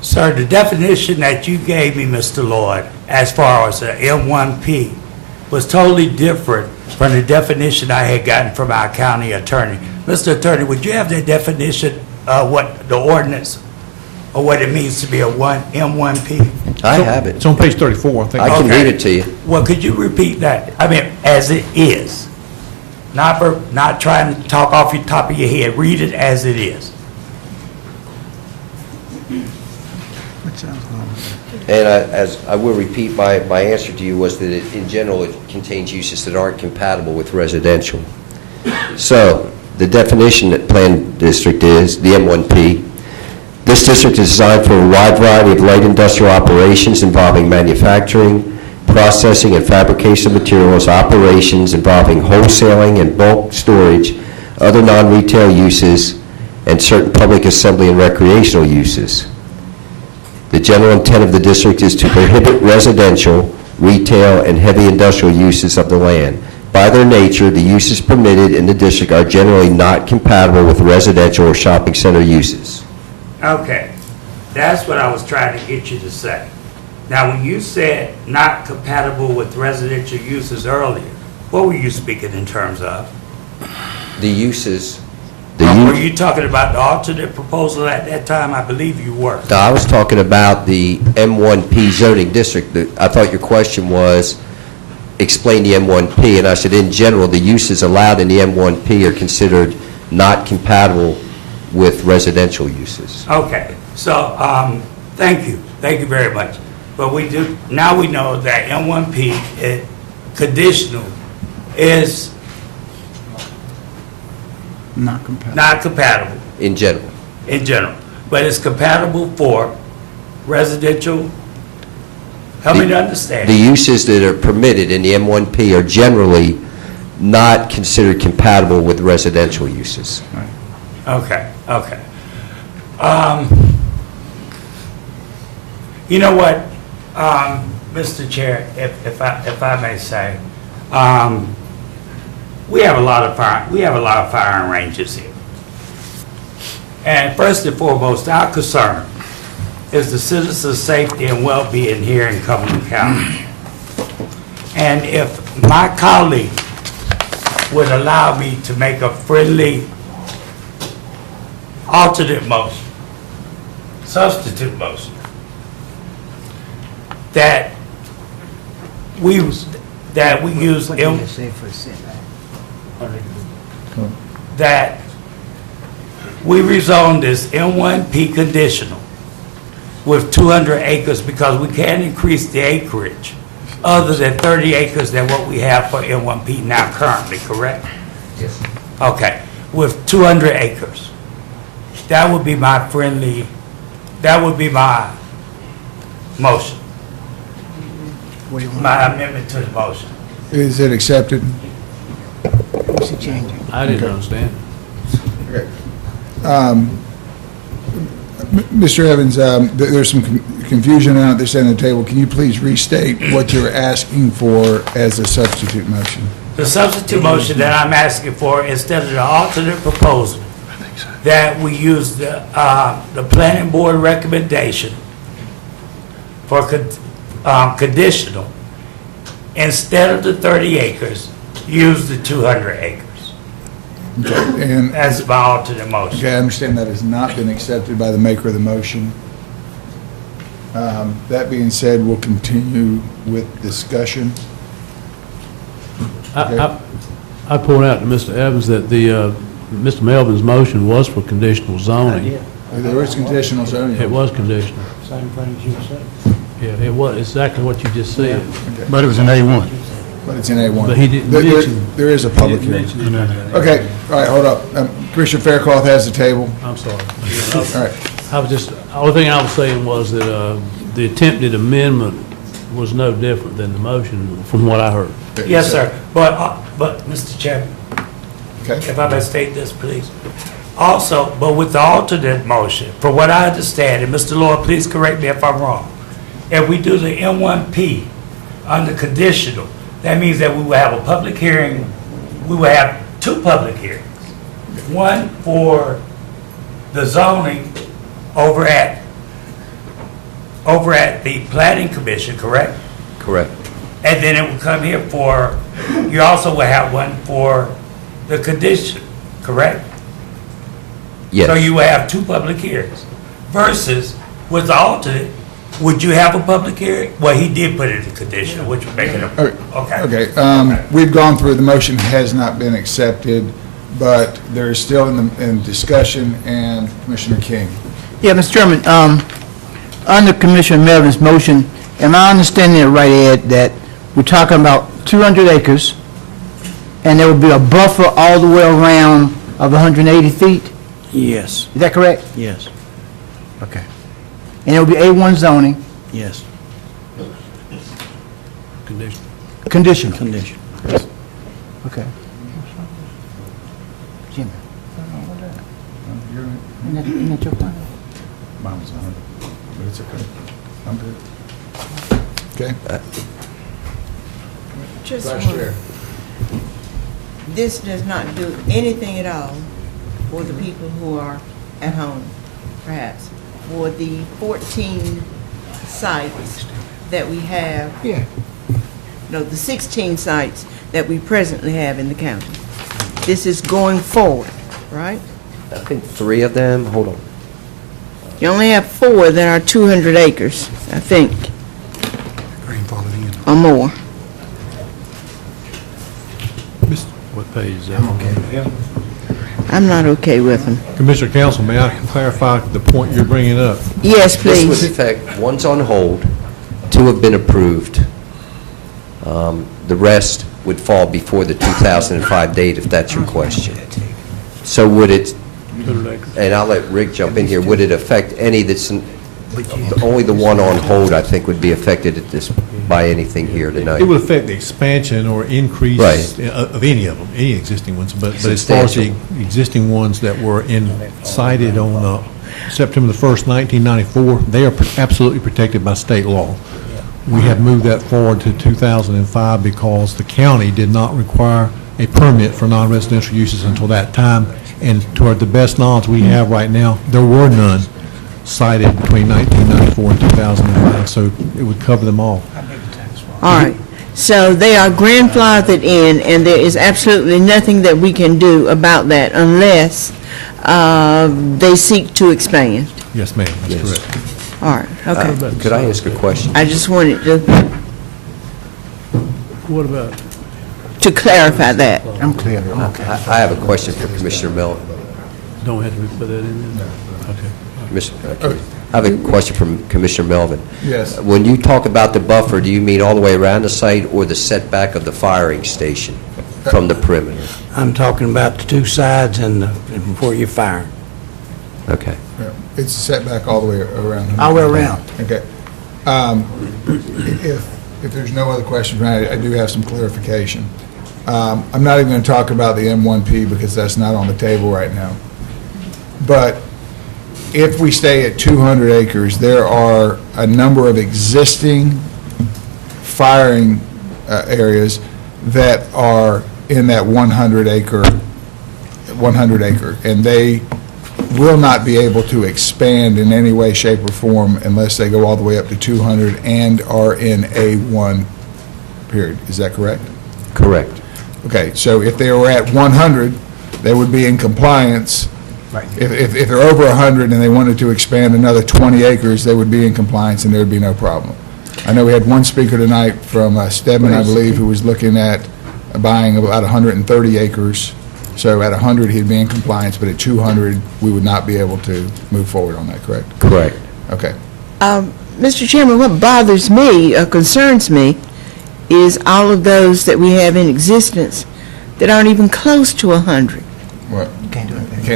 Sir, the definition that you gave me, Mr. Lloyd, as far as the M1P, was totally different from the definition I had gotten from our county attorney. Mr. Attorney, would you have that definition of what the ordinance, or what it means to be a M1P? I have it. It's on page 34, I think. I can read it to you. Well, could you repeat that? I mean, as it is. Not trying to talk off the top of your head. Read it as it is. And as I will repeat, my answer to you was that in general, it contains uses that aren't compatible with residential. So the definition that planned district is the M1P. This district is designed for a wide variety of light industrial operations involving manufacturing, processing, and fabrication of materials, operations involving wholesaling and bulk storage, other non-retail uses, and certain public assembly and recreational uses. The general intent of the district is to prohibit residential, retail, and heavy industrial uses of the land. By their nature, the uses permitted in the district are generally not compatible with residential or shopping center uses. Okay. That's what I was trying to get you to say. Now, when you said not compatible with residential uses earlier, what were you speaking in terms of? The uses, Were you talking about the alternate proposal at that time? I believe you were. No, I was talking about the M1P zoning district. I thought your question was, explain the M1P, and I said, in general, the uses allowed in the M1P are considered not compatible with residential uses. Okay, so, thank you very much. But now we know that M1P, conditional, is Not compatible. not compatible In general. in general, but it's compatible for residential, help me to understand. The uses that are permitted in the M1P are generally not considered compatible with residential uses. Okay. You know what, Mr. Chair, if I may say, we have a lot of firing ranges here. And first and foremost, our concern is the citizens' safety and well-being here in Cumberland County. And if my colleague would allow me to make a friendly alternate motion, substitute motion, that we use that we rezone this M1P conditional with 200 acres because we can't increase the acreage other than 30 acres than what we have for M1P now currently, correct? Yes. Okay, with 200 acres. That would be my motion. My amendment to the motion. Is it accepted? What's he changing? I didn't understand. Mr. Evans, there's some confusion out there at the table. Can you please restate what you're asking for as a substitute motion? The substitute motion that I'm asking for, instead of the alternate proposal, that we use the planning board recommendation for conditional, instead of the 30 acres, use the 200 acres. Okay, and That's my alternate motion. okay, I understand that has not been accepted by the maker of the motion. That being said, we'll continue with discussion. I point out to Mr. Evans that Mr. Melvin's motion was for conditional zoning. There was conditional zoning. It was conditional. Same thing as you said. Yeah, it was exactly what you just said. But it was an A1. But it's in A1. But he didn't There- mention. There is a public he didn't hearing. mention it. Okay, all right, hold up. Commissioner Faircloth has the table. I'm sorry. All right. I was just, the only thing I was saying was that the attempted amendment was no different than the motion from what I heard. Yes, sir. But Mr. Chairman, Okay. if I may state this, please. Also, but with the alternate motion, from what I understand, and Mr. Lloyd, please correct me if I'm wrong, if we do the M1P under conditional, that means that we will have a public hearing, we will have two public hearings. One for the zoning over at the planning commission, correct? Correct. And then it will come here for, you also will have one for the condition, correct? Yes. So you will have two public hearings versus with the alternate, would you have a public hearing? Well, he did put it in condition, which would make it a, okay. Okay, we've gone through, the motion has not been accepted, but there is still in discussion, and Commissioner King. Yeah, Mr. Chairman, under Commissioner Melvin's motion, am I understanding it right, Ed, that we're talking about 200 acres, and there will be a buffer all the way around of 180 feet? Yes, Is that correct? yes, Okay. And it will be A1 zoning, yes. Conditional. conditional? Condition. Okay. Jimmy? Isn't that your plan? Mine was 100, but it's okay. I'm good. Okay? Just Vice one. Chair. This does not do anything at all for the people who are at home, perhaps. For the 14 sites that we have, Yeah. no, the 16 sites that we presently have in the county. This is going forward, right? I think 3 of them, hold on. You only have 4 that are 200 acres, I think, or more. What page is that? I'm not okay with them. Commissioner Council, may I clarify the point you're bringing up? Yes, This would please. affect, one's on hold, 2 have been approved. The rest would fall before the 2005 date, if that's your question. So would it, and I'll let Rick jump in here, would it affect any only the one on hold, I think, would be affected by anything here tonight? It would affect the expansion or increase Right. of any of them, any existing ones, but as far as the existing ones that were cited on September the 1st, 1994, they are absolutely protected by state law. We have moved that forward to 2005 because the county did not require a permit for non-residential uses until that time, and toward the best knowledge we have right now, there were none cited between 1994 and 2005, so it would cover them all. All right. So they are grandfathered in, and there is absolutely nothing that we can do about that unless they seek to expand. Yes, ma'am, that's Yes. correct. All right, okay. Could I ask a question? I just wanted What about? to clarify that. I'm clear, I'm okay. I have a question for Commissioner Melvin. Don't have to put that in there? Okay. I have a question from Commissioner Melvin. Yes. When you talk about the buffer, do you mean all the way around the site or the setback of the firing station from the perimeter? I'm talking about the 2 sides and before you fire. Okay. Yeah, it's set back all the way around. All the way around. Okay. If there's no other questions, I do have some clarification. I'm not even going to talk about the M1P because that's not on the table right now. But if we stay at 200 acres, there are a number of existing firing areas that are in that 100 acre, and they will not be able to expand in any way, shape, or form unless they go all the way up to 200 and are in A1 period. Is that correct? Correct. Okay, so if they were at 100, they would be in compliance. Right. If they're over 100 and they wanted to expand another 20 acres, they would be in compliance and there would be no problem. I know we had one speaker tonight from Stedman, I believe, who was looking at buying about 130 acres. So at 100, he'd be in compliance, but at 200, we would not be able to move forward on that, correct? Correct. Okay. Mr. Chairman, what bothers me, concerns me, is all of those that we have in existence that aren't even close to 100. Well,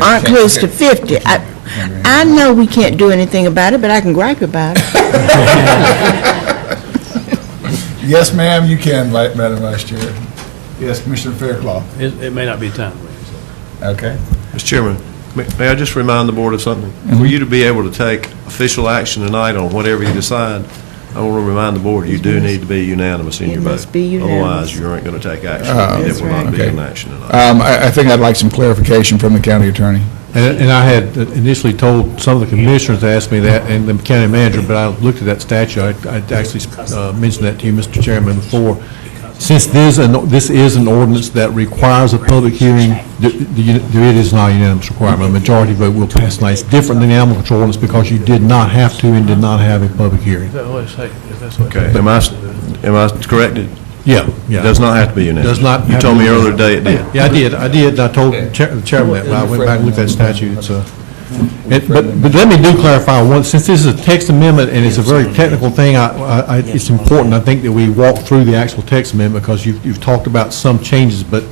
Aren't close to 50. I know we can't do anything about it, but I can gripe about it. Yes, ma'am, you can, Madam Vice Chair. Yes, Commissioner Fairclough. It may not be timely. Okay. Mr. Chairman, may I just remind the board of something? For you to be able to take official action tonight on whatever you decide, I want to remind the board, you do need to be unanimous in your vote. must be unanimous. Otherwise, you aren't going to take action. It will not be an action tonight. I think I'd like some clarification from the county attorney. And I had initially told some of the commissioners to ask me that, and the county manager, but I looked at that statute. I actually mentioned that to you, Mr. Chairman, before. Since this is an ordinance that requires a public hearing, it is not a unanimous requirement. A majority vote will pass tonight. It's different than the animal control ordinance because you did not have to and did not have a public hearing. Is that what it say? If that's what it Okay, says. am I corrected? Yeah, It yeah. does not have to be unanimous. Does not You have told to me be earlier today it did. Yeah, I did. I told the chairman that, but I went back and looked at the statute. But let me do clarify one, since this is a text amendment and it's a very technical thing, it's important, I think, that we walk through the actual text amendment because you've talked about some changes, but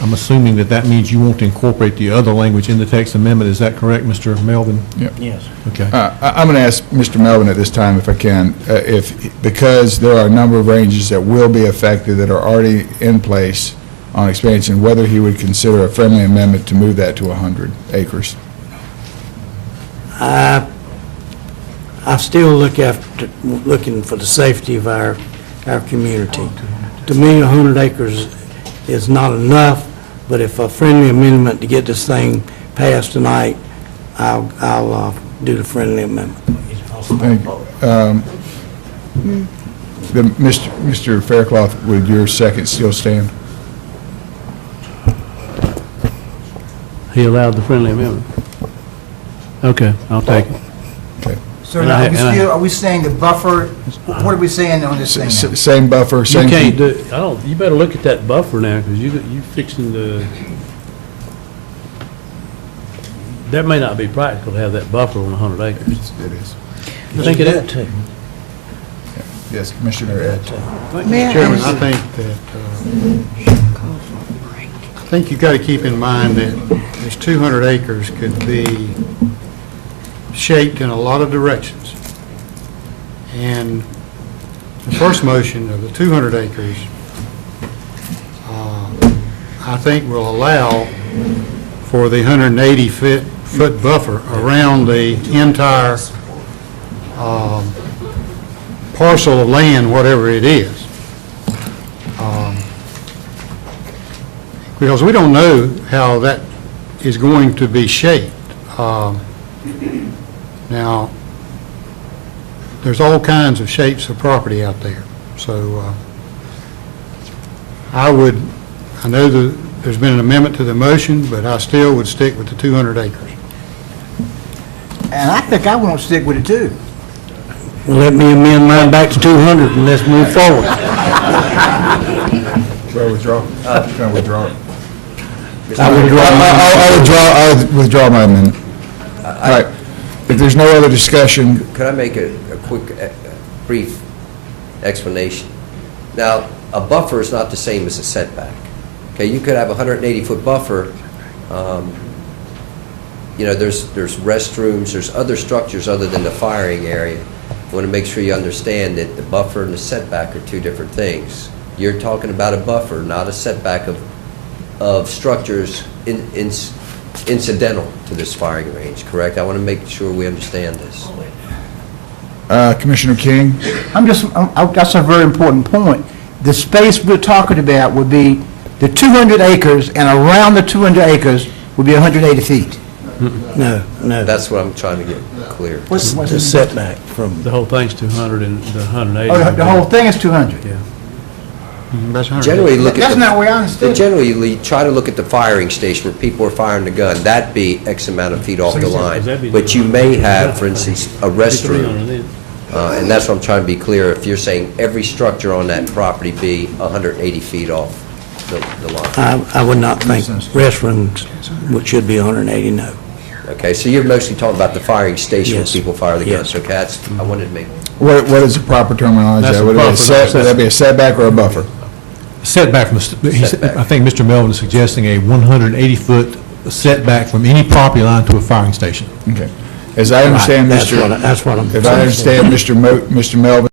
I'm assuming that means you want to incorporate the other language in the text amendment. Is that correct, Mr. Melvin? Yeah. Yes. Okay. I'm going to ask Mr. Melvin at this time, if I can, because there are a number of ranges that will be affected that are already in place on expansion, whether he would consider a friendly amendment to move that to 100 acres. I still looking for the safety of our community. To me, 100 acres is not enough, but if a friendly amendment to get this thing passed tonight, I'll do the friendly amendment. Thank you. Mr. Faircloth, would your second still stand? He allowed the friendly amendment. Okay, I'll take it. Okay. So And now, I- are we and I- still, are we saying the buffer, what are we saying on this thing now? Same buffer, You same. can't do, you better look at that buffer now, because you fixing to, that may not be practical to have that buffer on 100 acres. It is. You think it is? Yes, Commissioner Edge. May I Chairman, ask- I think that, I think you've got to keep in mind that this 200 acres could be shaped in a lot of directions. And the first motion of the 200 acres, I think will allow for the 180-foot buffer around the entire parcel of land, whatever it is. Because we don't know how that is going to be shaped. Now, there's all kinds of shapes of property out there. So I know that there's been an amendment to the motion, but I still would stick with the 200 acres. And I think I won't stick with it too. Well, let me amend mine back to 200 and let's move forward. Well, withdraw. Can I withdraw it? I I'll withdraw my amendment. All right. If there's no other discussion, Could I make a quick, brief explanation? Now, a buffer is not the same as a setback. Okay, you could have a 180-foot buffer. You know, there's restrooms, there's other structures other than the firing area. I want to make sure you understand that the buffer and the setback are two different things. You're talking about a buffer, not a setback of structures incidental to this firing range, correct? I want to make sure we understand this. Commissioner King? That's a very important point. The space we're talking about would be the 200 acres, and around the 200 acres would be 180 feet. No. That's what I'm trying to get clear. What's The setback from, The whole thing's 200 and the 180. Oh, the whole thing is 200? Yeah. That's 100. Generally, look at That's the- not the way I understood it. Generally, try to look at the firing station where people are firing the gun. That'd be X amount of feet off the line. But you may have, for instance, a restroom, and that's what I'm trying to be clear. If you're saying every structure on that property be 180 feet off the line. I would not think restrooms should be 180, no. Okay, so you're mostly talking about the firing station where Yes. people fire the guns. Yes. Okay, I wanted to make. What is the proper terminology? That's a Would it be buffer, not would that be a setback or a buffer? Setback from, I think Mr. Melvin is suggesting a 180-foot setback from any property line to a firing station. Okay. As I understand, Right, Mr. that's what I'm If I understand Mr. Melvin